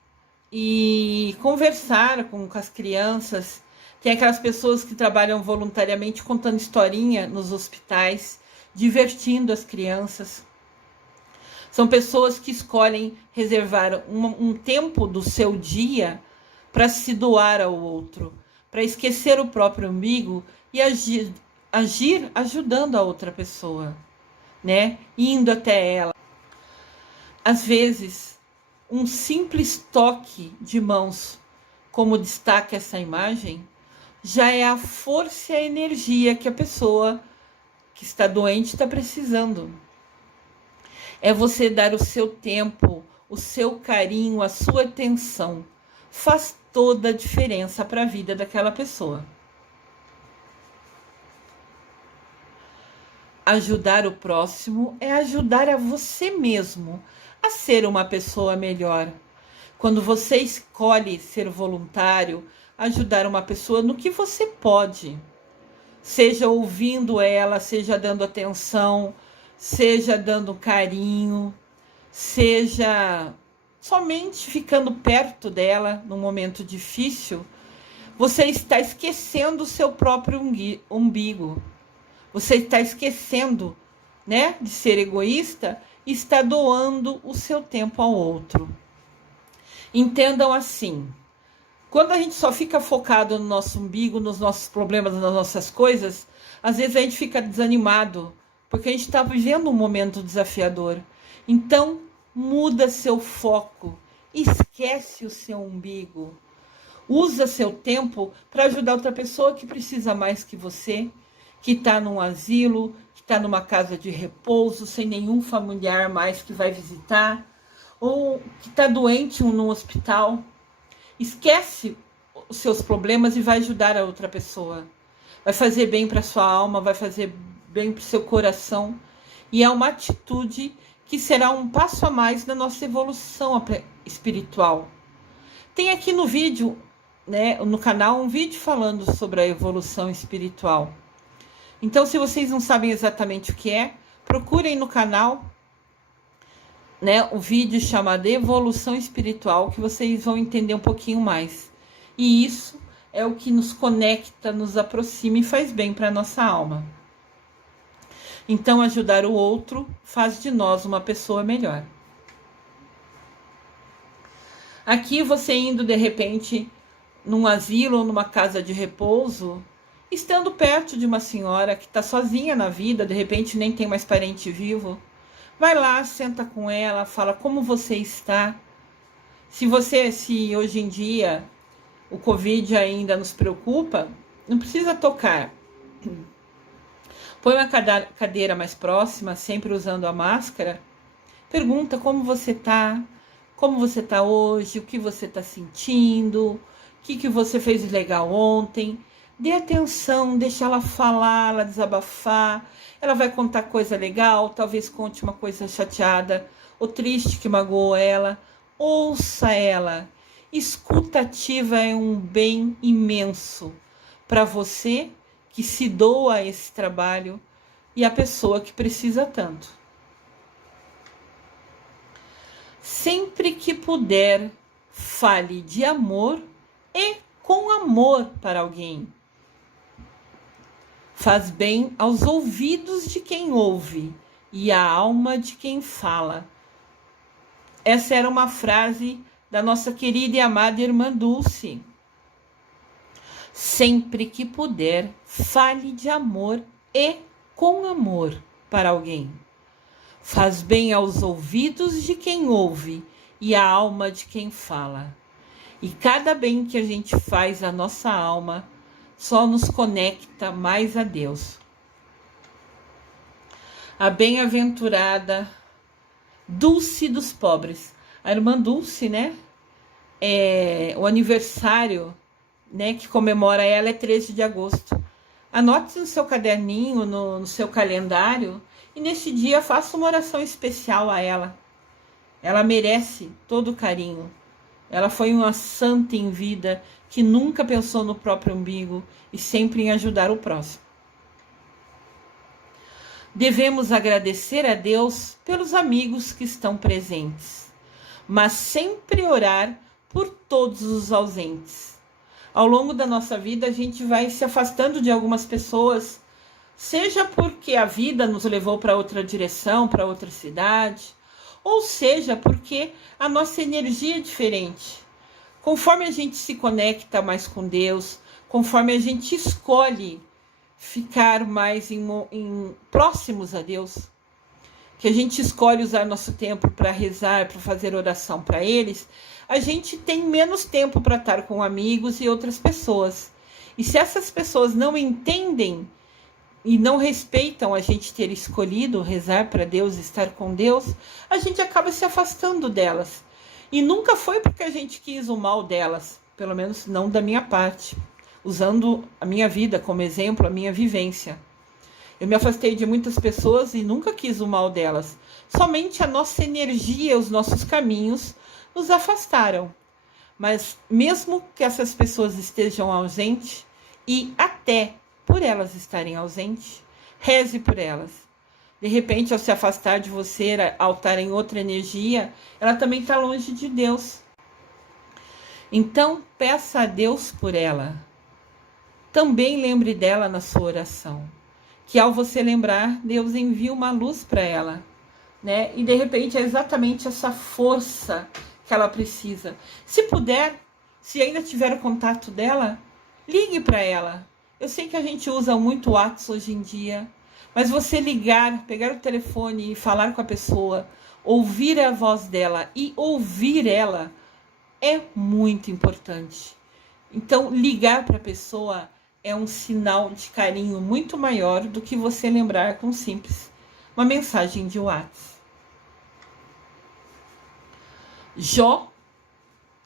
e conversar com as crianças. Tem aquelas pessoas que trabalham voluntariamente contando historinha nos hospitais, divertindo as crianças. São pessoas que escolhem reservar um tempo do seu dia para se doar ao outro, para esquecer o próprio umbigo e agir ajudando a outra pessoa, né? Indo até ela. Às vezes, um simples toque de mãos, como destaca essa imagem, já é a força e a energia que a pessoa que está doente está precisando. É você dar o seu tempo, o seu carinho, a sua atenção. Faz toda a diferença para a vida daquela pessoa. Ajudar o próximo é ajudar a você mesmo a ser uma pessoa melhor. Quando você escolhe ser voluntário, ajudar uma pessoa no que você pode, seja ouvindo ela, seja dando atenção, seja dando carinho, seja somente ficando perto dela num momento difícil, você está esquecendo o seu próprio umbigo. Você está esquecendo, né, de ser egoísta e está doando o seu tempo ao outro. Entendam assim, quando a gente só fica focado no nosso umbigo, nos nossos problemas, nas nossas coisas, às vezes a gente fica desanimado, porque a gente está vivendo um momento desafiador. Então, muda seu foco, esquece o seu umbigo. Usa seu tempo para ajudar outra pessoa que precisa mais que você, que está num asilo, que está numa casa de repouso, sem nenhum familiar mais que vai visitar, ou que está doente num hospital. Esquece os seus problemas e vai ajudar a outra pessoa. Vai fazer bem para sua alma, vai fazer bem para o seu coração. E é uma atitude que será um passo a mais na nossa evolução espiritual. Tem aqui no vídeo, né, no canal, um vídeo falando sobre a evolução espiritual. Então, se vocês não sabem exatamente o que é, procurem no canal, né, o vídeo chamado Evolução Espiritual, que vocês vão entender um pouquinho mais. E isso é o que nos conecta, nos aproxima e faz bem para a nossa alma. Então, ajudar o outro faz de nós uma pessoa melhor. Aqui, você indo de repente num asilo ou numa casa de repouso, estando perto de uma senhora que está sozinha na vida, de repente nem tem mais parente vivo, vai lá, senta com ela, fala como você está. Se hoje em dia o Covid ainda nos preocupa, não precisa tocar. Põe uma cadeira mais próxima, sempre usando a máscara. Pergunta como você está hoje, o que você está sentindo, o que você fez de legal ontem. Dê atenção, deixa ela falar, ela desabafar. Ela vai contar coisa legal, talvez conte uma coisa chateada ou triste que magoou ela. Ouça ela. Escuta ativa é um bem imenso para você que se doa a esse trabalho e a pessoa que precisa tanto. Sempre que puder, fale de amor e com amor para alguém. Faz bem aos ouvidos de quem ouve e à alma de quem fala. Essa era uma frase da nossa querida e amada irmã Dulce. Sempre que puder, fale de amor e com amor para alguém. Faz bem aos ouvidos de quem ouve e à alma de quem fala. E cada bem que a gente faz à nossa alma só nos conecta mais a Deus. A bem-aventurada Dulce dos pobres. A irmã Dulce, né? O aniversário, né, que comemora ela é 13 de agosto. Anote no seu caderninho, no seu calendário, e nesse dia faça uma oração especial a ela. Ela merece todo o carinho. Ela foi uma santa em vida que nunca pensou no próprio umbigo e sempre em ajudar o próximo. Devemos agradecer a Deus pelos amigos que estão presentes, mas sempre orar por todos os ausentes. Ao longo da nossa vida, a gente vai se afastando de algumas pessoas, seja porque a vida nos levou para outra direção, para outra cidade, ou seja porque a nossa energia é diferente. Conforme a gente se conecta mais com Deus, conforme a gente escolhe ficar mais próximos a Deus, que a gente escolhe usar nosso tempo para rezar, para fazer oração para eles, a gente tem menos tempo para estar com amigos e outras pessoas. E se essas pessoas não entendem e não respeitam a gente ter escolhido rezar para Deus, estar com Deus, a gente acaba se afastando delas. E nunca foi porque a gente quis o mal delas, pelo menos não da minha parte, usando a minha vida como exemplo, a minha vivência. Eu me afastei de muitas pessoas e nunca quis o mal delas. Somente a nossa energia, os nossos caminhos nos afastaram. Mas mesmo que essas pessoas estejam ausentes, e até por elas estarem ausentes, reze por elas. De repente, ao se afastar de você, ao estar em outra energia, ela também está longe de Deus. Então, peça a Deus por ela. Também lembre dela na sua oração. Que ao você lembrar, Deus envia uma luz para ela, né? E de repente é exatamente essa força que ela precisa. Se puder, se ainda tiver o contato dela, ligue para ela. Eu sei que a gente usa muito o WhatsApp hoje em dia, mas você ligar, pegar o telefone e falar com a pessoa, ouvir a voz dela e ouvir ela é muito importante. Então, ligar para a pessoa é um sinal de carinho muito maior do que você lembrar com uma mensagem de WhatsApp. Jó,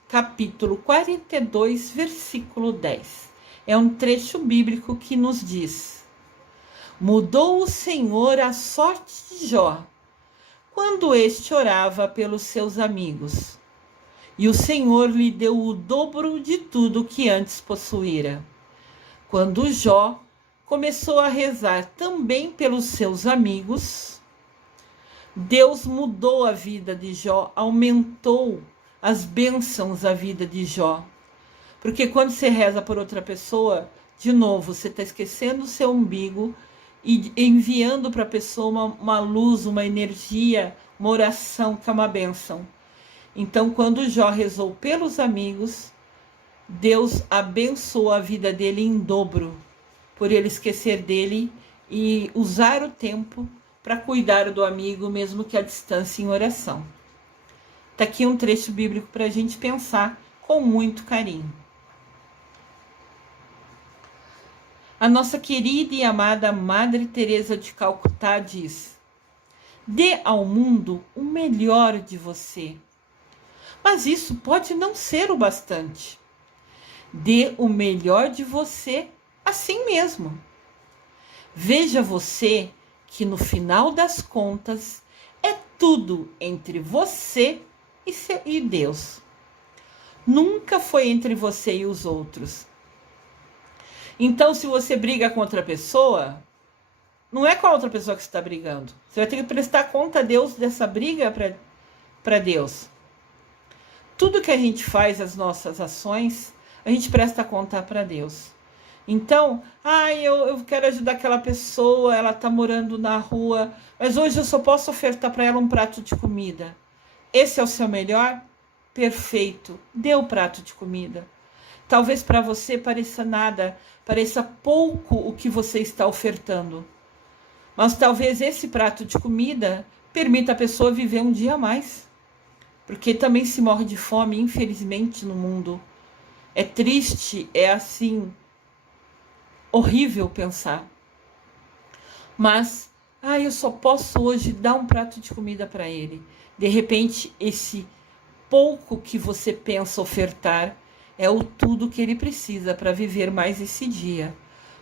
capítulo 42, versículo 10. É um trecho bíblico que nos diz: mudou o Senhor a sorte de Jó, quando este orava pelos seus amigos, e o Senhor lhe deu o dobro de tudo que antes possuíra. Quando Jó começou a rezar também pelos seus amigos, Deus mudou a vida de Jó, aumentou as bênçãos da vida de Jó. Porque quando você reza por outra pessoa, de novo, você está esquecendo o seu umbigo e enviando para a pessoa uma luz, uma energia, uma oração que é uma bênção. Então, quando Jó rezou pelos amigos, Deus abençoou a vida dele em dobro, por ele esquecer dele e usar o tempo para cuidar do amigo, mesmo que à distância, em oração. Está aqui um trecho bíblico para a gente pensar com muito carinho. A nossa querida e amada Madre Teresa de Calcutá diz: dê ao mundo o melhor de você. Mas isso pode não ser o bastante. Dê o melhor de você assim mesmo. Veja você que no final das contas é tudo entre você e Deus. Nunca foi entre você e os outros. Então, se você briga com outra pessoa, não é com a outra pessoa que você está brigando. Você vai ter que prestar conta a Deus dessa briga para Deus. Tudo que a gente faz, as nossas ações, a gente presta conta para Deus. Então, eu quero ajudar aquela pessoa, ela está morando na rua, mas hoje eu só posso ofertar para ela um prato de comida. Esse é o seu melhor? Perfeito. Dê o prato de comida. Talvez para você pareça nada, pareça pouco o que você está ofertando. Mas talvez esse prato de comida permita a pessoa viver um dia a mais. Porque também se morre de fome, infelizmente, no mundo. É triste, é assim, horrível pensar. Mas, eu só posso hoje dar um prato de comida para ele. De repente, esse pouco que você pensa ofertar é o tudo que ele precisa para viver mais esse dia.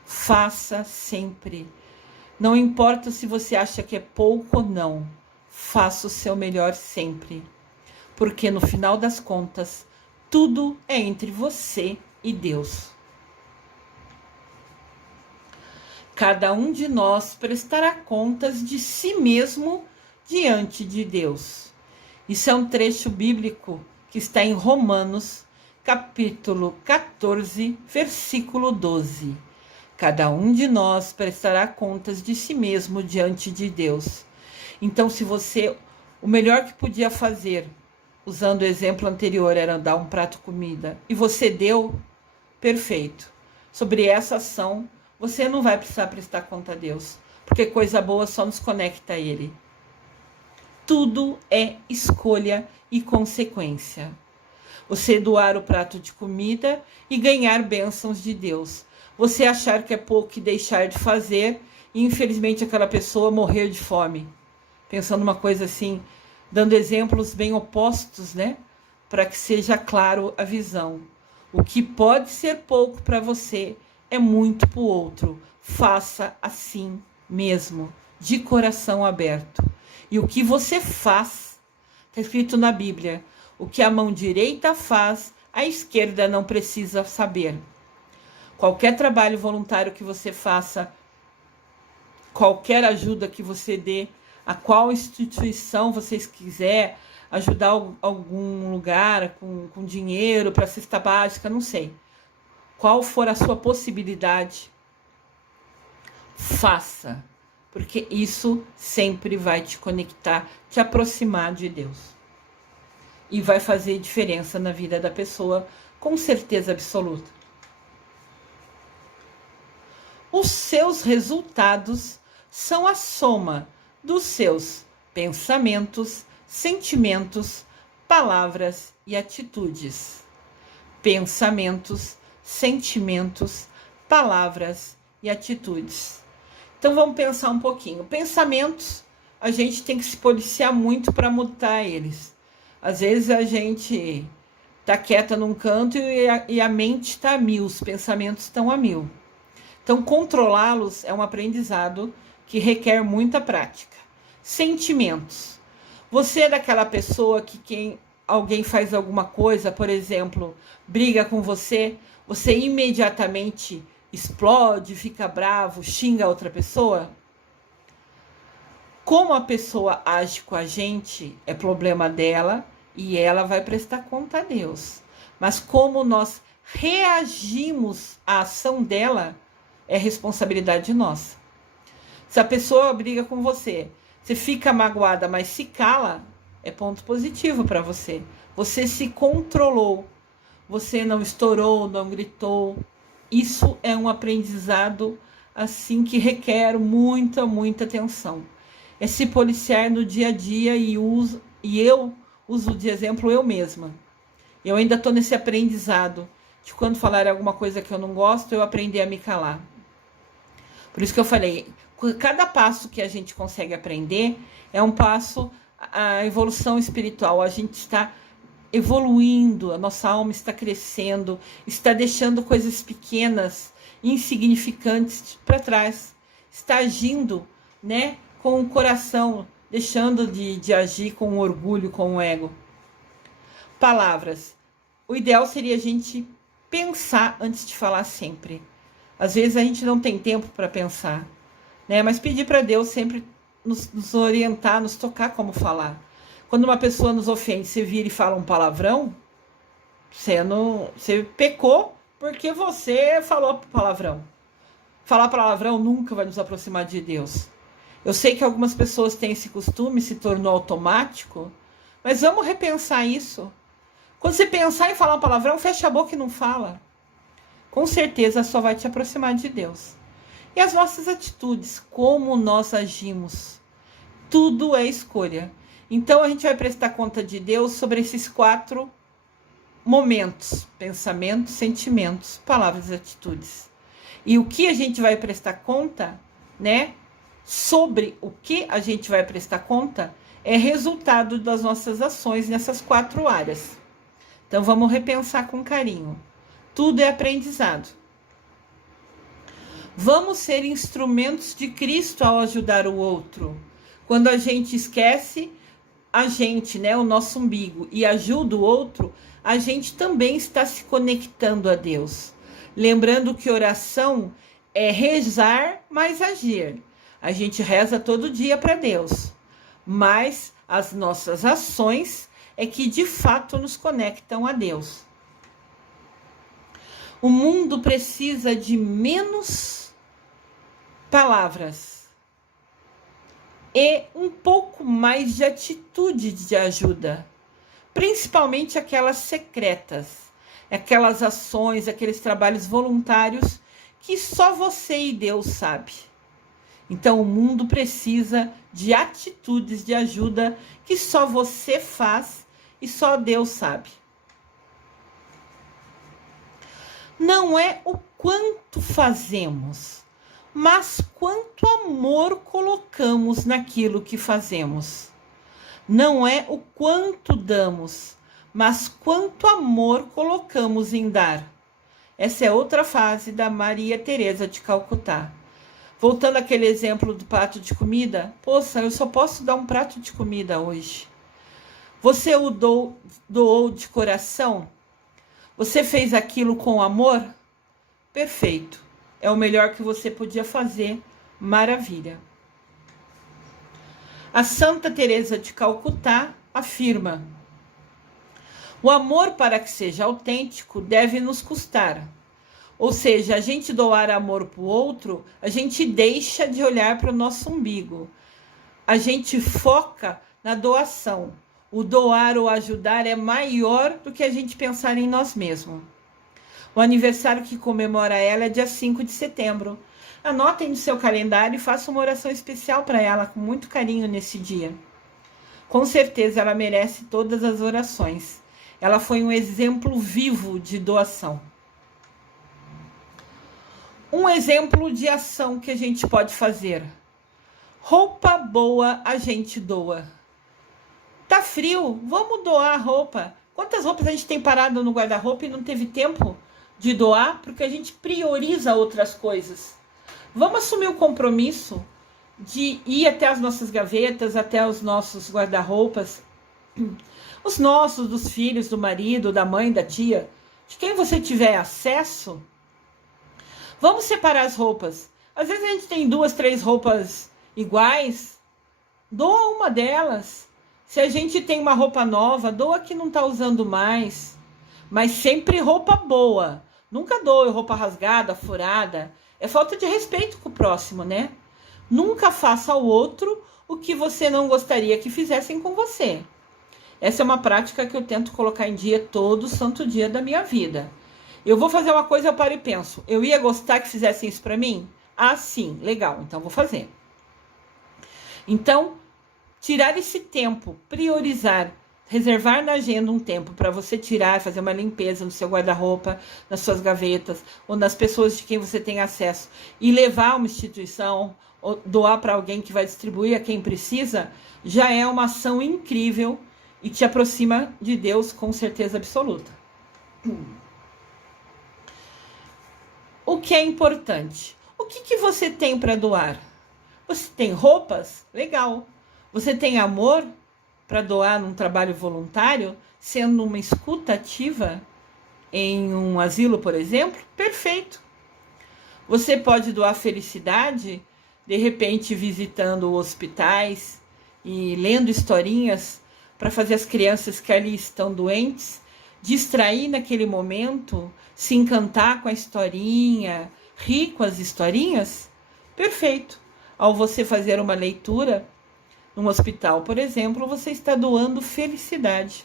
Faça sempre. Não importa se você acha que é pouco ou não. Faça o seu melhor sempre. Porque no final das contas, tudo é entre você e Deus. Cada um de nós prestará contas de si mesmo diante de Deus. Isso é um trecho bíblico que está em Romanos, capítulo 14, versículo 12. Cada um de nós prestará contas de si mesmo diante de Deus. Então, se você, o melhor que podia fazer, usando o exemplo anterior, era dar um prato de comida, e você deu, perfeito. Sobre essa ação, você não vai precisar prestar conta a Deus, porque coisa boa só nos conecta a Ele. Tudo é escolha e consequência. Você doar o prato de comida e ganhar bênçãos de Deus. você achar que é pouco e deixar de fazer, e infelizmente aquela pessoa morrer de fome. Pensando uma coisa assim, dando exemplos bem opostos, né? Para que seja claro a visão. O que pode ser pouco para você é muito para o outro. Faça assim mesmo, de coração aberto. E o que você faz, está escrito na Bíblia, o que a mão direita faz, a esquerda não precisa saber. Qualquer trabalho voluntário que você faça, qualquer ajuda que você dê, a qual instituição vocês quiser, ajudar algum lugar com dinheiro para cesta básica, não sei. Qual for a sua possibilidade, faça. Porque isso sempre vai te conectar, te aproximar de Deus. E vai fazer diferença na vida da pessoa, com certeza absoluta. Os seus resultados são a soma dos seus pensamentos, sentimentos, palavras e atitudes. Pensamentos, sentimentos, palavras e atitudes. Então vamos pensar um pouquinho. Pensamentos, a gente tem que se policiar muito para mudar eles. Às vezes a gente tá quieta num canto e a mente está a mil, os pensamentos estão a mil. Então controlá-los é um aprendizado que requer muita prática. Sentimentos. Você é daquela pessoa que alguém faz alguma coisa, por exemplo, briga com você, você imediatamente explode, fica bravo, xinga a outra pessoa? Como a pessoa age com a gente, é problema dela e ela vai prestar conta a Deus. Mas como nós reagimos à ação dela, é responsabilidade nossa. Se a pessoa briga com você, você fica magoada, mas se cala, é ponto positivo para você. Você se controlou. Você não estourou, não gritou. Isso é um aprendizado assim que requer muita, muita atenção. É se policiar no dia a dia e eu uso de exemplo eu mesma. Eu ainda estou nesse aprendizado de quando falar alguma coisa que eu não gosto, eu aprender a me calar. Por isso que eu falei, cada passo que a gente consegue aprender é um passo à evolução espiritual. A gente está evoluindo, a nossa alma está crescendo, está deixando coisas pequenas, insignificantes para trás, está agindo, né, com o coração, deixando de agir com o orgulho, com o ego. Palavras. O ideal seria a gente pensar antes de falar sempre. Às vezes a gente não tem tempo para pensar, né? Mas pedir para Deus sempre nos orientar, nos tocar como falar. Quando uma pessoa nos ofende, você vira e fala um palavrão, você pecou porque você falou palavrão. Falar palavrão nunca vai nos aproximar de Deus. Eu sei que algumas pessoas têm esse costume, se tornou automático, mas vamos repensar isso. Quando você pensar em falar um palavrão, fecha a boca e não fala. Com certeza só vai te aproximar de Deus. E as nossas atitudes, como nós agimos, tudo é escolha. Então a gente vai prestar conta de Deus sobre esses 4 momentos: pensamentos, sentimentos, palavras e atitudes. E o que a gente vai prestar conta, né? Sobre o que a gente vai prestar conta é resultado das nossas ações nessas 4 áreas. Então vamos repensar com carinho. Tudo é aprendizado. Vamos ser instrumentos de Cristo ao ajudar o outro. Quando a gente esquece a gente, né, o nosso umbigo, e ajuda o outro, a gente também está se conectando a Deus. Lembrando que oração é rezar, mas agir. A gente reza todo dia para Deus, mas as nossas ações é que de fato nos conectam a Deus. O mundo precisa de menos palavras e um pouco mais de atitude de ajuda, principalmente aquelas secretas, aquelas ações, aqueles trabalhos voluntários que só você e Deus sabe. Então o mundo precisa de atitudes de ajuda que só você faz e só Deus sabe. Não é o quanto fazemos, mas quanto amor colocamos naquilo que fazemos. Não é o quanto damos, mas quanto amor colocamos em dar. Essa é outra fase da Maria Teresa de Calcutá. Voltando àquele exemplo do prato de comida, poxa, eu só posso dar um prato de comida hoje. Você o doou de coração? Você fez aquilo com amor? Perfeito. É o melhor que você podia fazer. Maravilha. A Santa Teresa de Calcutá afirma: o amor, para que seja autêntico, deve nos custar. Ou seja, a gente doar amor para o outro, a gente deixa de olhar para o nosso umbigo. A gente foca na doação. O doar ou ajudar é maior do que a gente pensar em nós mesmos. O aniversário que comemora ela é dia 5 de setembro. Anotem no seu calendário e façam uma oração especial para ela, com muito carinho nesse dia. Com certeza ela merece todas as orações. Ela foi um exemplo vivo de doação. Um exemplo de ação que a gente pode fazer. Roupa boa a gente doa. Tá frio, vamos doar roupa. Quantas roupas a gente tem parado no guarda-roupa e não teve tempo de doar porque a gente prioriza outras coisas? Vamos assumir o compromisso de ir até as nossas gavetas, até os nossos guarda-roupas, os nossos, dos filhos, do marido, da mãe, da tia, de quem você tiver acesso. Vamos separar as roupas. Às vezes a gente tem 2, 3 roupas iguais, doa uma delas. Se a gente tem uma roupa nova, doa que não está usando mais. Mas sempre roupa boa. Nunca doe roupa rasgada, furada. É falta de respeito com o próximo, né? Nunca faça ao outro o que você não gostaria que fizessem com você. Essa é uma prática que eu tento colocar em dia todo santo dia da minha vida. Eu vou fazer uma coisa, eu paro e penso. Eu ia gostar que fizessem isso para mim? Ah, sim, legal, então vou fazer. Então, tirar esse tempo, priorizar, reservar na agenda um tempo para você tirar, fazer uma limpeza no seu guarda-roupa, nas suas gavetas, ou nas pessoas de quem você tem acesso, e levar a uma instituição, ou doar para alguém que vai distribuir a quem precisa, já é uma ação incrível e te aproxima de Deus com certeza absoluta. O que é importante? O que você tem para doar? Você tem roupas? Legal. Você tem amor para doar num trabalho voluntário, sendo uma escuta ativa em um asilo, por exemplo? Perfeito. Você pode doar felicidade, de repente visitando hospitais e lendo historinhas para fazer as crianças que ali estão doentes distrair naquele momento, se encantar com a historinha, rir com as historinhas? Perfeito. Ao você fazer uma leitura num hospital, por exemplo, você está doando felicidade.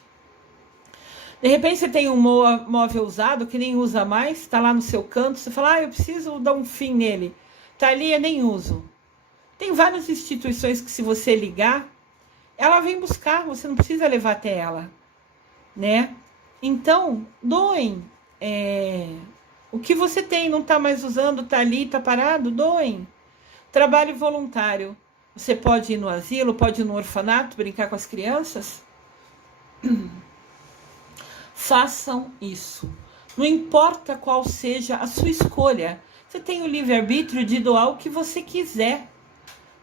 De repente você tem um móvel usado que nem usa mais, está lá no seu canto, você fala, eu preciso dar um fim nele. Está ali, eu nem uso. Tem várias instituições que, se você ligar, ela vem buscar, você não precisa levar até ela, né? Então, doem. O que você tem, não está mais usando, está ali, está parado, doem. Trabalho voluntário. Você pode ir no asilo, pode ir no orfanato, brincar com as crianças. Façam isso. Não importa qual seja a sua escolha. Você tem o livre-arbítrio de doar o que você quiser.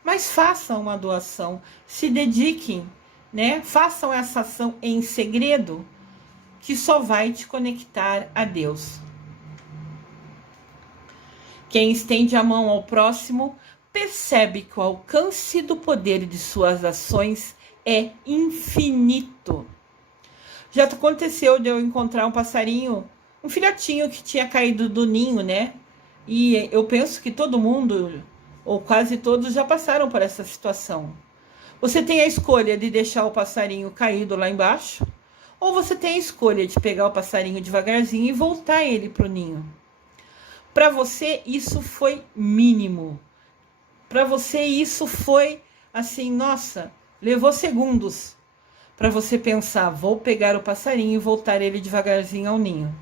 Mas façam uma doação. Se dediquem, né? Façam essa ação em segredo, que só vai te conectar a Deus. Quem estende a mão ao próximo percebe que o alcance do poder de suas ações é infinito. Já aconteceu de eu encontrar um passarinho, um filhotinho que tinha caído do ninho, né? E eu penso que todo mundo, ou quase todos, já passaram por essa situação. Você tem a escolha de deixar o passarinho caído lá embaixo, ou você tem a escolha de pegar o passarinho devagarzinho e voltar ele para o ninho. Para você, isso foi mínimo. Para você, isso foi assim, nossa, levou segundos para você pensar, vou pegar o passarinho e voltar ele devagarzinho ao ninho.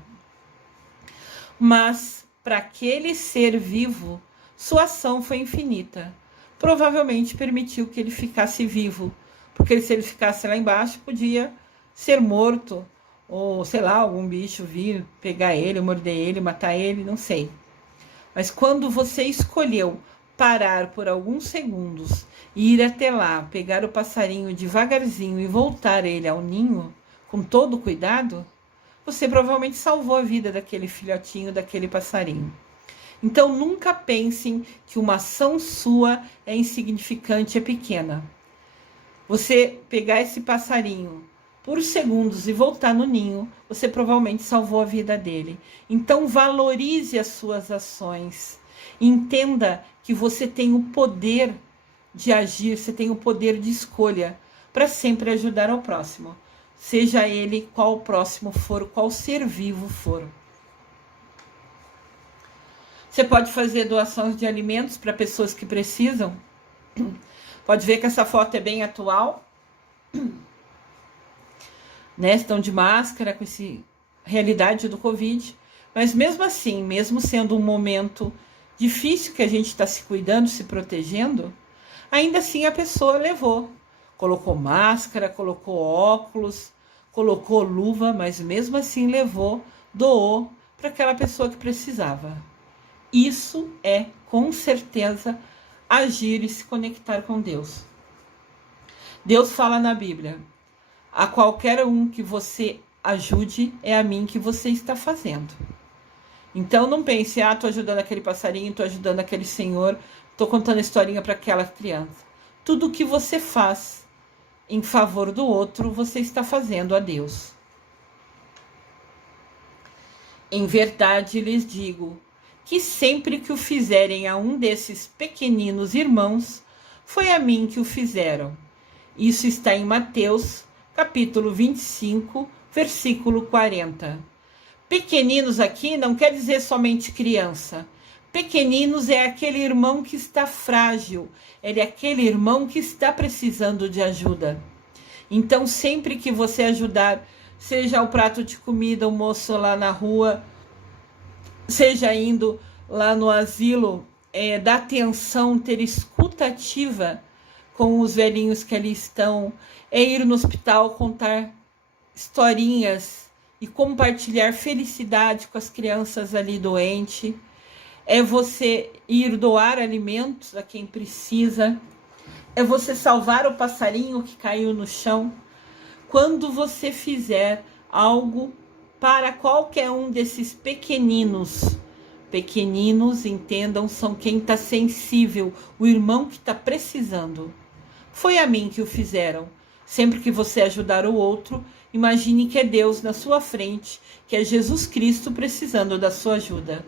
Mas para aquele ser vivo, sua ação foi infinita. Provavelmente permitiu que ele ficasse vivo, porque se ele ficasse lá embaixo, podia ser morto, ou sei lá, algum bicho vir pegar ele, morder ele, matar ele, não sei. Mas quando você escolheu parar por alguns segundos e ir até lá, pegar o passarinho devagarzinho e voltar ele ao ninho, com todo cuidado, você provavelmente salvou a vida daquele filhotinho, daquele passarinho. Então nunca pensem que uma ação sua é insignificante, é pequena. Você pegar esse passarinho por segundos e voltar no ninho, você provavelmente salvou a vida dele. Então valorize as suas ações. Entenda que você tem o poder de agir, você tem o poder de escolha para sempre ajudar ao próximo. Seja ele qual o próximo for, qual ser vivo for. Você pode fazer doações de alimentos para pessoas que precisam. Pode ver que essa foto é bem atual. Né? Estão de máscara com essa realidade do Covid. Mas mesmo assim, mesmo sendo um momento difícil que a gente está se cuidando, se protegendo, ainda assim a pessoa levou. Colocou máscara, colocou óculos, colocou luva, mas mesmo assim levou, doou para aquela pessoa que precisava. Isso é, com certeza, agir e se conectar com Deus. Deus fala na Bíblia: a qualquer um que você ajude, é a mim que você está fazendo. Então não pense, estou ajudando aquele passarinho, estou ajudando aquele senhor, estou contando historinha para aquela criança. Tudo que você faz em favor do outro, você está fazendo a Deus. Em verdade lhes digo, que sempre que o fizerem a um desses pequeninos irmãos, foi a mim que o fizeram. Isso está em Mateus, capítulo 25, versículo 40. Pequeninos aqui não quer dizer somente criança. Pequeninos é aquele irmão que está frágil, ele é aquele irmão que está precisando de ajuda. Então, sempre que você ajudar, seja o prato de comida, o moço lá na rua, seja indo lá no asilo, dar atenção, ter escuta ativa com os velhinhos que ali estão, é ir no hospital contar historinhas e compartilhar felicidade com as crianças ali doentes, é você ir doar alimentos a quem precisa, é você salvar o passarinho que caiu no chão. Quando você fizer algo para qualquer um desses pequeninos, entendam, são quem está sensível, o irmão que está precisando. Foi a mim que o fizeram. Sempre que você ajudar o outro, imagine que é Deus na sua frente, que é Jesus Cristo precisando da sua ajuda.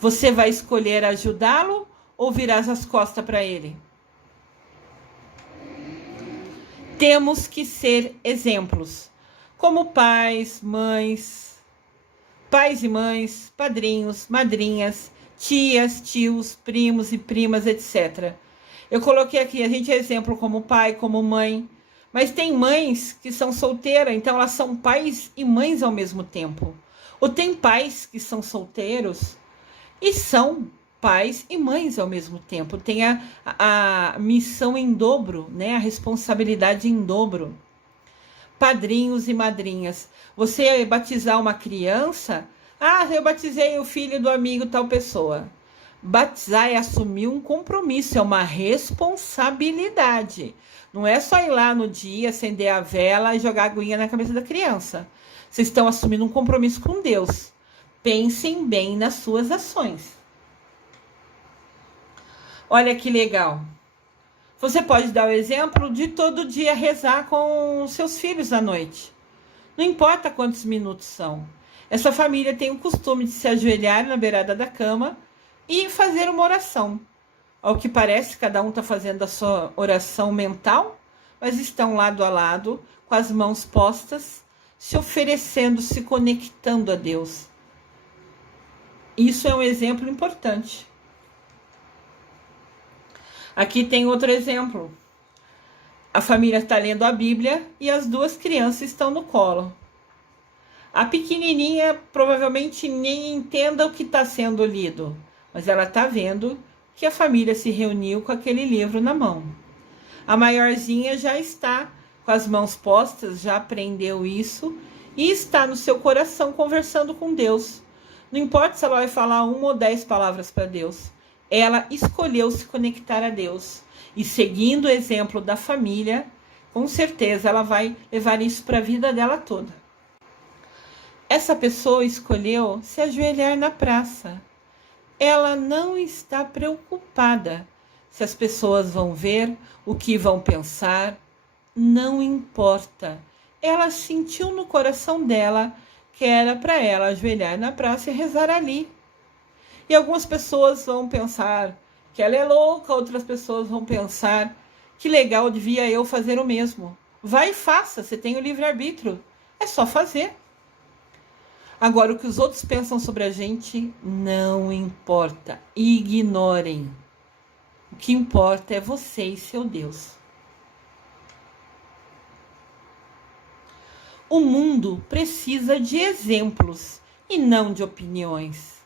Você vai escolher ajudá-lo ou virás as costas para ele? Temos que ser exemplos, como pais e mães, padrinhos, madrinhas, tias, tios, primos e primas, etc. Eu coloquei aqui, a gente é exemplo como pai, como mãe, mas tem mães que são solteiras, então elas são pais e mães ao mesmo tempo. Ou tem pais que são solteiros e são pais e mães ao mesmo tempo. Tem a missão em dobro, né? A responsabilidade em dobro. Padrinhos e madrinhas. Você batizar uma criança, eu batizei o filho do amigo tal pessoa. Batizar é assumir um compromisso, é uma responsabilidade. Não é só ir lá no dia, acender a vela e jogar a aguinha na cabeça da criança. Vocês estão assumindo um compromisso com Deus. Pensem bem nas suas ações. Olha que legal. Você pode dar o exemplo de todo dia rezar com seus filhos à noite. Não importa quantos minutos são. Essa família tem o costume de se ajoelhar na beirada da cama e fazer uma oração. Ao que parece, cada um está fazendo a sua oração mental, mas estão lado a lado, com as mãos postas, se oferecendo, se conectando a Deus. Isso é um exemplo importante. Aqui tem outro exemplo. A família está lendo a Bíblia e as duas crianças estão no colo. A pequenininha provavelmente nem entenda o que está sendo lido, mas ela está vendo que a família se reuniu com aquele livro na mão. A maiorzinha já está com as mãos postas, já aprendeu isso e está no seu coração conversando com Deus. Não importa se ela vai falar 1 ou 10 palavras para Deus. Ela escolheu se conectar a Deus. E seguindo o exemplo da família, com certeza ela vai levar isso para a vida dela toda. Essa pessoa escolheu se ajoelhar na praça. Ela não está preocupada se as pessoas vão ver, o que vão pensar. Não importa. Ela sentiu no coração dela que era para ela ajoelhar na praça e rezar ali. E algumas pessoas vão pensar que ela é louca, outras pessoas vão pensar que legal, devia eu fazer o mesmo. Vai e faça, você tem o livre-arbítrio. É só fazer. Agora, o que os outros pensam sobre a gente não importa. Ignorem. O que importa é você e seu Deus. O mundo precisa de exemplos e não de opiniões.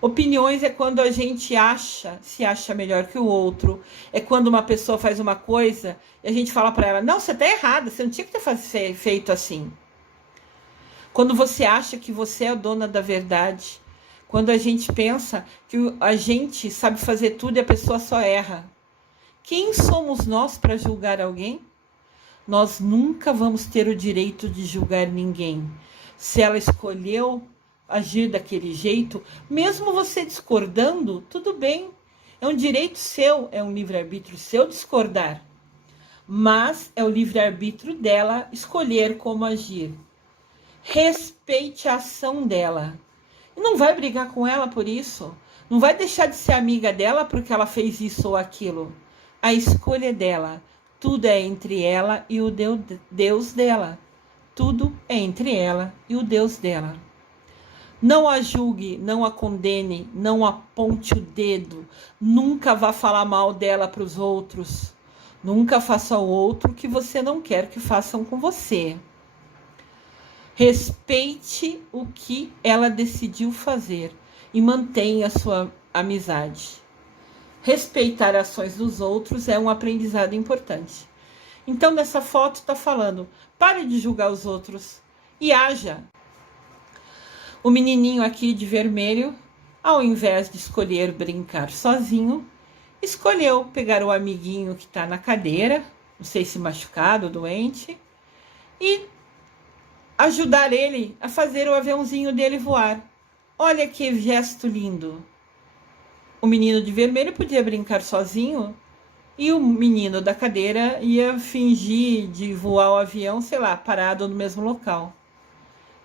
Opiniões é quando a gente se acha melhor que o outro. É quando uma pessoa faz uma coisa e a gente fala para ela, não, você está errada, você não tinha que ter feito assim. Quando você acha que você é a dona da verdade. Quando a gente pensa que a gente sabe fazer tudo e a pessoa só erra. Quem somos nós para julgar alguém? Nós nunca vamos ter o direito de julgar ninguém. Se ela escolheu agir daquele jeito, mesmo você discordando, tudo bem. É um direito seu, é um livre-arbítrio seu discordar. Mas é o livre-arbítrio dela escolher como agir. Respeite a ação dela. E não vai brigar com ela por isso. Não vai deixar de ser amiga dela porque ela fez isso ou aquilo. A escolha é dela. Tudo é entre ela e o Deus dela. Tudo é entre ela e o Deus dela. Não a julgue, não a condene, não aponte o dedo. Nunca vá falar mal dela para os outros. Nunca faça ao outro o que você não quer que façam com você. Respeite o que ela decidiu fazer e mantenha a sua amizade. Respeitar ações dos outros é um aprendizado importante. Então, nessa foto está falando, pare de julgar os outros e haja. O menininho aqui de vermelho, ao invés de escolher brincar sozinho, escolheu pegar o amiguinho que está na cadeira, não sei se machucado, doente, e ajudar ele a fazer o aviãozinho dele voar. Olha que gesto lindo. O menino de vermelho podia brincar sozinho e o menino da cadeira ia fingir de voar o avião, sei lá, parado no mesmo local.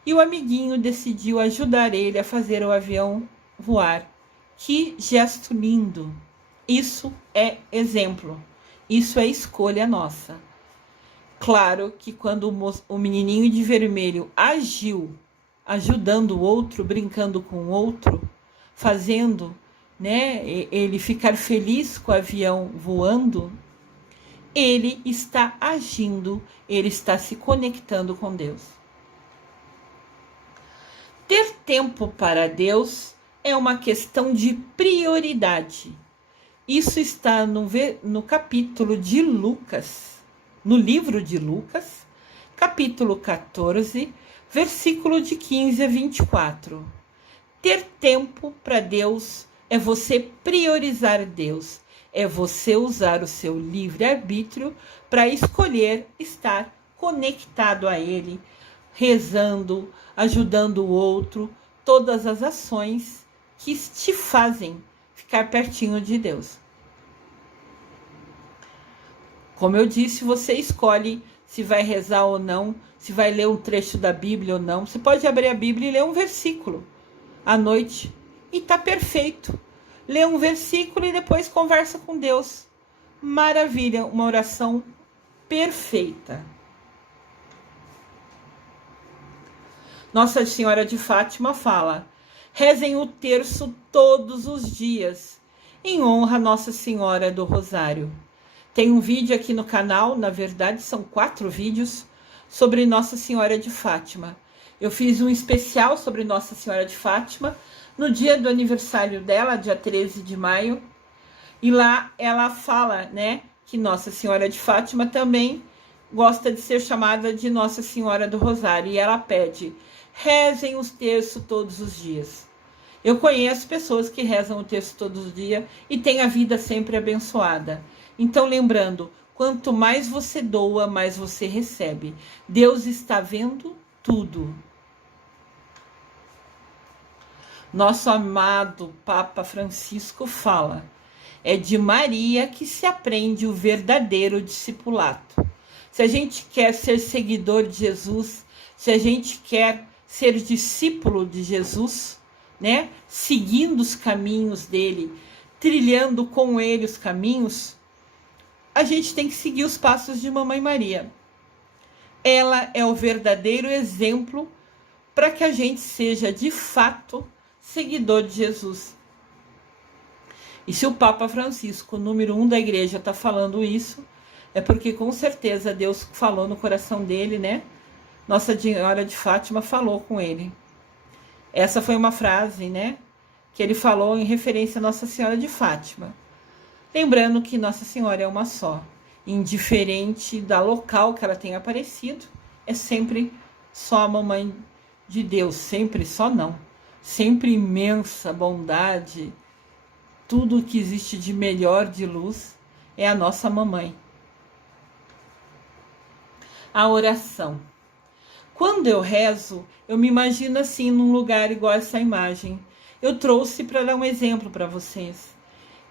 E o amiguinho decidiu ajudar ele a fazer o avião voar. Que gesto lindo! Isso é exemplo. Isso é escolha nossa. Claro que quando o menininho de vermelho agiu, ajudando o outro, brincando com o outro, fazendo, ele ficar feliz com o avião voando, ele está agindo, ele está se conectando com Deus. Ter tempo para Deus é uma questão de prioridade. Isso está no capítulo de Lucas, no livro de Lucas, capítulo 14, versículo de 15 a 24. Ter tempo para Deus é você priorizar Deus, é você usar o seu livre-arbítrio para escolher estar conectado a Ele, rezando, ajudando o outro, todas as ações que te fazem ficar pertinho de Deus. Como eu disse, você escolhe se vai rezar ou não, se vai ler um trecho da Bíblia ou não. Você pode abrir a Bíblia e ler um versículo à noite e tá perfeito. Lê um versículo e depois conversa com Deus. Maravilha, uma oração perfeita. Nossa Senhora de Fátima fala: rezem o terço todos os dias, em honra a Nossa Senhora do Rosário. Tem um vídeo aqui no canal, na verdade são 4 vídeos, sobre Nossa Senhora de Fátima. Eu fiz um especial sobre Nossa Senhora de Fátima no dia do aniversário dela, dia 13 de maio. E lá ela fala, né, que Nossa Senhora de Fátima também gosta de ser chamada de Nossa Senhora do Rosário. E ela pede, rezem os terços todos os dias. Eu conheço pessoas que rezam o terço todos os dias e têm a vida sempre abençoada. Então, lembrando, quanto mais você doa, mais você recebe. Deus está vendo tudo. Nosso amado Papa Francisco fala, é de Maria que se aprende o verdadeiro discipulato. Se a gente quer ser seguidor de Jesus, se a gente quer ser discípulo de Jesus, né, seguindo os caminhos dele, trilhando com ele os caminhos, a gente tem que seguir os passos de Mamãe Maria. Ela é o verdadeiro exemplo para que a gente seja de fato seguidor de Jesus. E se o Papa Francisco, número 1 da igreja, está falando isso, é porque com certeza Deus falou no coração dele, né? Nossa Senhora de Fátima falou com ele. Essa foi uma frase, né, que ele falou em referência a Nossa Senhora de Fátima. Lembrando que Nossa Senhora é uma só, indiferente da local que ela tenha aparecido, é sempre só a Mamãe de Deus, sempre só não. Sempre imensa bondade, tudo que existe de melhor, de luz, é a nossa mamãe. A oração. Quando eu rezo, eu me imagino assim, num lugar igual a essa imagem. Eu trouxe para dar um exemplo para vocês.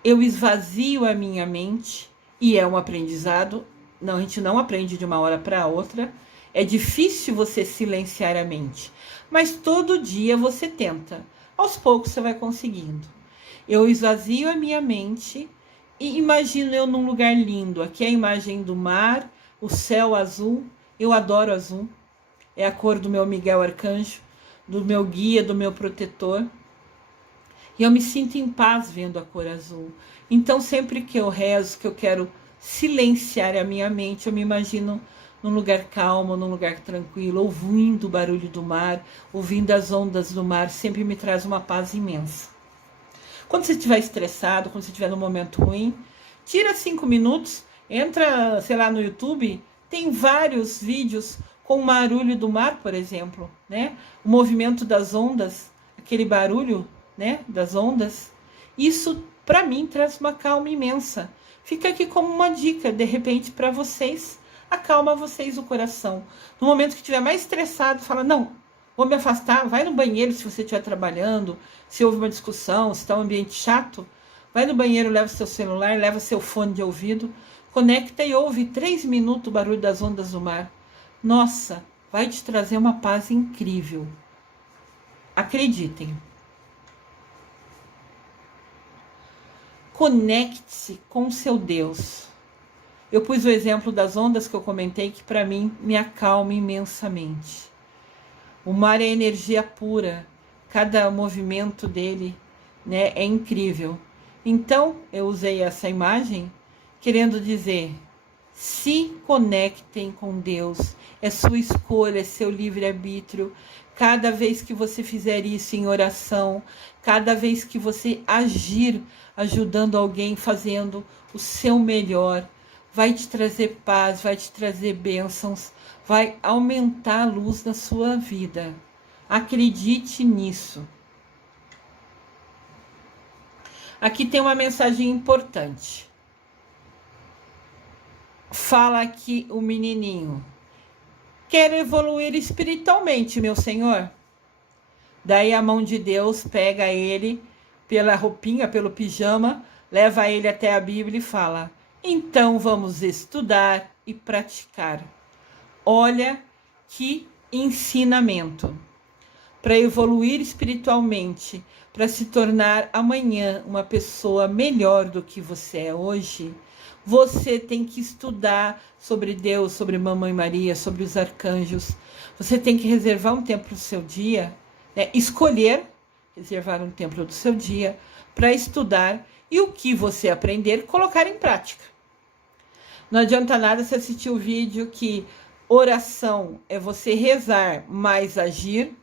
Eu esvazio a minha mente, e é um aprendizado. Não, a gente não aprende de uma hora para outra. É difícil você silenciar a mente, mas todo dia você tenta. Aos poucos você vai conseguindo. Eu esvazio a minha mente e imagino eu num lugar lindo. Aqui é a imagem do mar, o céu azul. Eu adoro azul. É a cor do meu Miguel Arcanjo, do meu guia, do meu protetor. E eu me sinto em paz vendo a cor azul. Então, sempre que eu rezo, que eu quero silenciar a minha mente, eu me imagino num lugar calmo, num lugar tranquilo, ouvindo o barulho do mar, ouvindo as ondas do mar, sempre me traz uma paz imensa. Quando você estiver estressado, quando você estiver num momento ruim, tira 5 minutos, entra, sei lá, no YouTube, tem vários vídeos com o barulho do mar, por exemplo, né? O movimento das ondas, aquele barulho, né, das ondas. Isso, para mim, traz uma calma imensa. Fica aqui como uma dica, de repente, para vocês, acalma vocês o coração. No momento que estiver mais estressado, fala, não, vou me afastar, vai no banheiro se você estiver trabalhando, se houve uma discussão, se está um ambiente chato, vai no banheiro, leva seu celular, leva seu fone de ouvido, conecta e ouve 3 minutos o barulho das ondas do mar. Nossa, vai te trazer uma paz incrível. Acreditem. Conecte-se com seu Deus. Eu pus o exemplo das ondas que eu comentei, que para mim me acalma imensamente. O mar é energia pura, cada movimento dele, né, é incrível. Então, eu usei essa imagem querendo dizer, se conectem com Deus, é sua escolha, é seu livre-arbítrio. Cada vez que você fizer isso em oração, cada vez que você agir ajudando alguém, fazendo o seu melhor, vai te trazer paz, vai te trazer bênçãos, vai aumentar a luz na sua vida. Acredite nisso. Aqui tem uma mensagem importante. Fala aqui o menininho. Quero evoluir espiritualmente, meu Senhor. Daí a mão de Deus pega ele pela roupinha, pelo pijama, leva ele até a Bíblia e fala, então vamos estudar e praticar. Olha que ensinamento. Para evoluir espiritualmente, para se tornar amanhã uma pessoa melhor do que você é hoje, você tem que estudar sobre Deus, sobre Mamãe Maria, sobre os arcanjos. Você tem que reservar um tempo do seu dia, né? Escolher reservar um tempo do seu dia para estudar e o que você aprender, colocar em prática. Não adianta nada você assistir o vídeo que Oração é você rezar mais agir,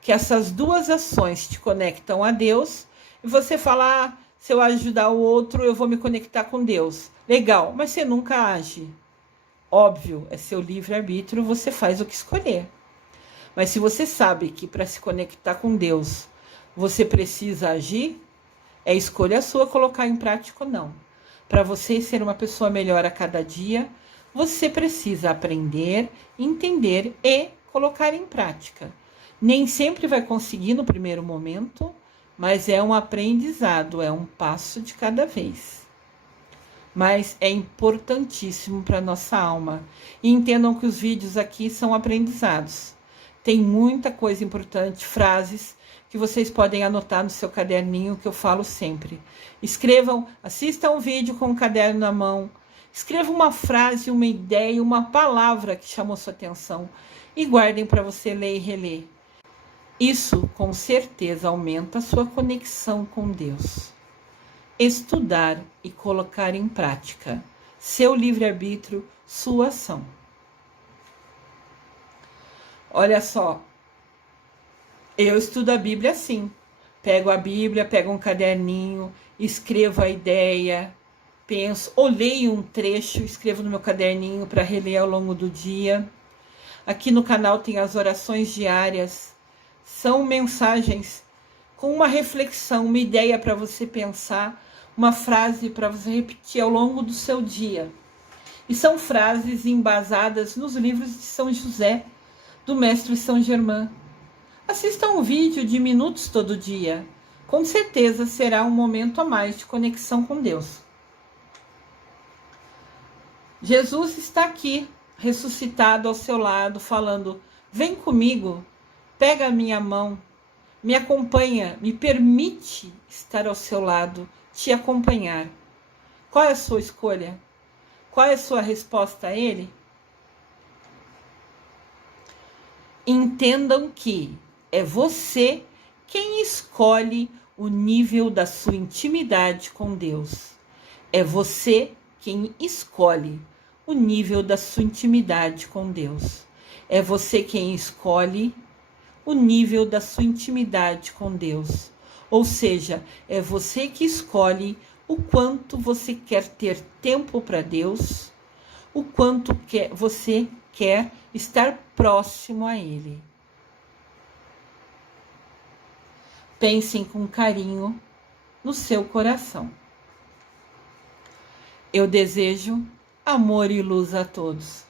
que essas duas ações te conectam a Deus. E você fala, se eu ajudar o outro, eu vou me conectar com Deus. Legal, mas você nunca age. Óbvio, é seu livre-arbítrio, você faz o que escolher. Mas se você sabe que para se conectar com Deus, você precisa agir, é escolha sua colocar em prática ou não. Para você ser uma pessoa melhor a cada dia, você precisa aprender, entender e colocar em prática. Nem sempre vai conseguir no primeiro momento, mas é um aprendizado, é um passo de cada vez. Mas é importantíssimo para a nossa alma. E entendam que os vídeos aqui são aprendizados. Tem muita coisa importante, frases que vocês podem anotar no seu caderninho, que eu falo sempre. Escrevam, assistam um vídeo com o caderno na mão. Escreva uma frase, uma ideia, uma palavra que chamou sua atenção e guardem para você ler e reler. Isso, com certeza, aumenta a sua conexão com Deus. Estudar e colocar em prática. Seu livre-arbítrio, sua ação. Olha só, eu estudo a Bíblia assim. Pego a Bíblia, pego um caderninho, escrevo a ideia, penso, ou leio um trecho, escrevo no meu caderninho para reler ao longo do dia. Aqui no canal tem as orações diárias. São mensagens com uma reflexão, uma ideia para você pensar, uma frase para você repetir ao longo do seu dia. E são frases embasadas nos livros de São José, do Mestre São Germain. Assista um vídeo de minutos todo dia. Com certeza será um momento a mais de conexão com Deus. Jesus está aqui, ressuscitado ao seu lado, falando: vem comigo, pega a minha mão, me acompanha, me permite estar ao seu lado, te acompanhar. Qual é a sua escolha? Qual é a sua resposta a Ele? Entendam que é você quem escolhe o nível da sua intimidade com Deus. É você quem escolhe o nível da sua intimidade com Deus. É você quem escolhe o nível da sua intimidade com Deus. Ou seja, é você que escolhe o quanto você quer ter tempo para Deus, o quanto você quer estar próximo a Ele. Pensem com carinho no seu coração. Eu desejo amor e luz a todos.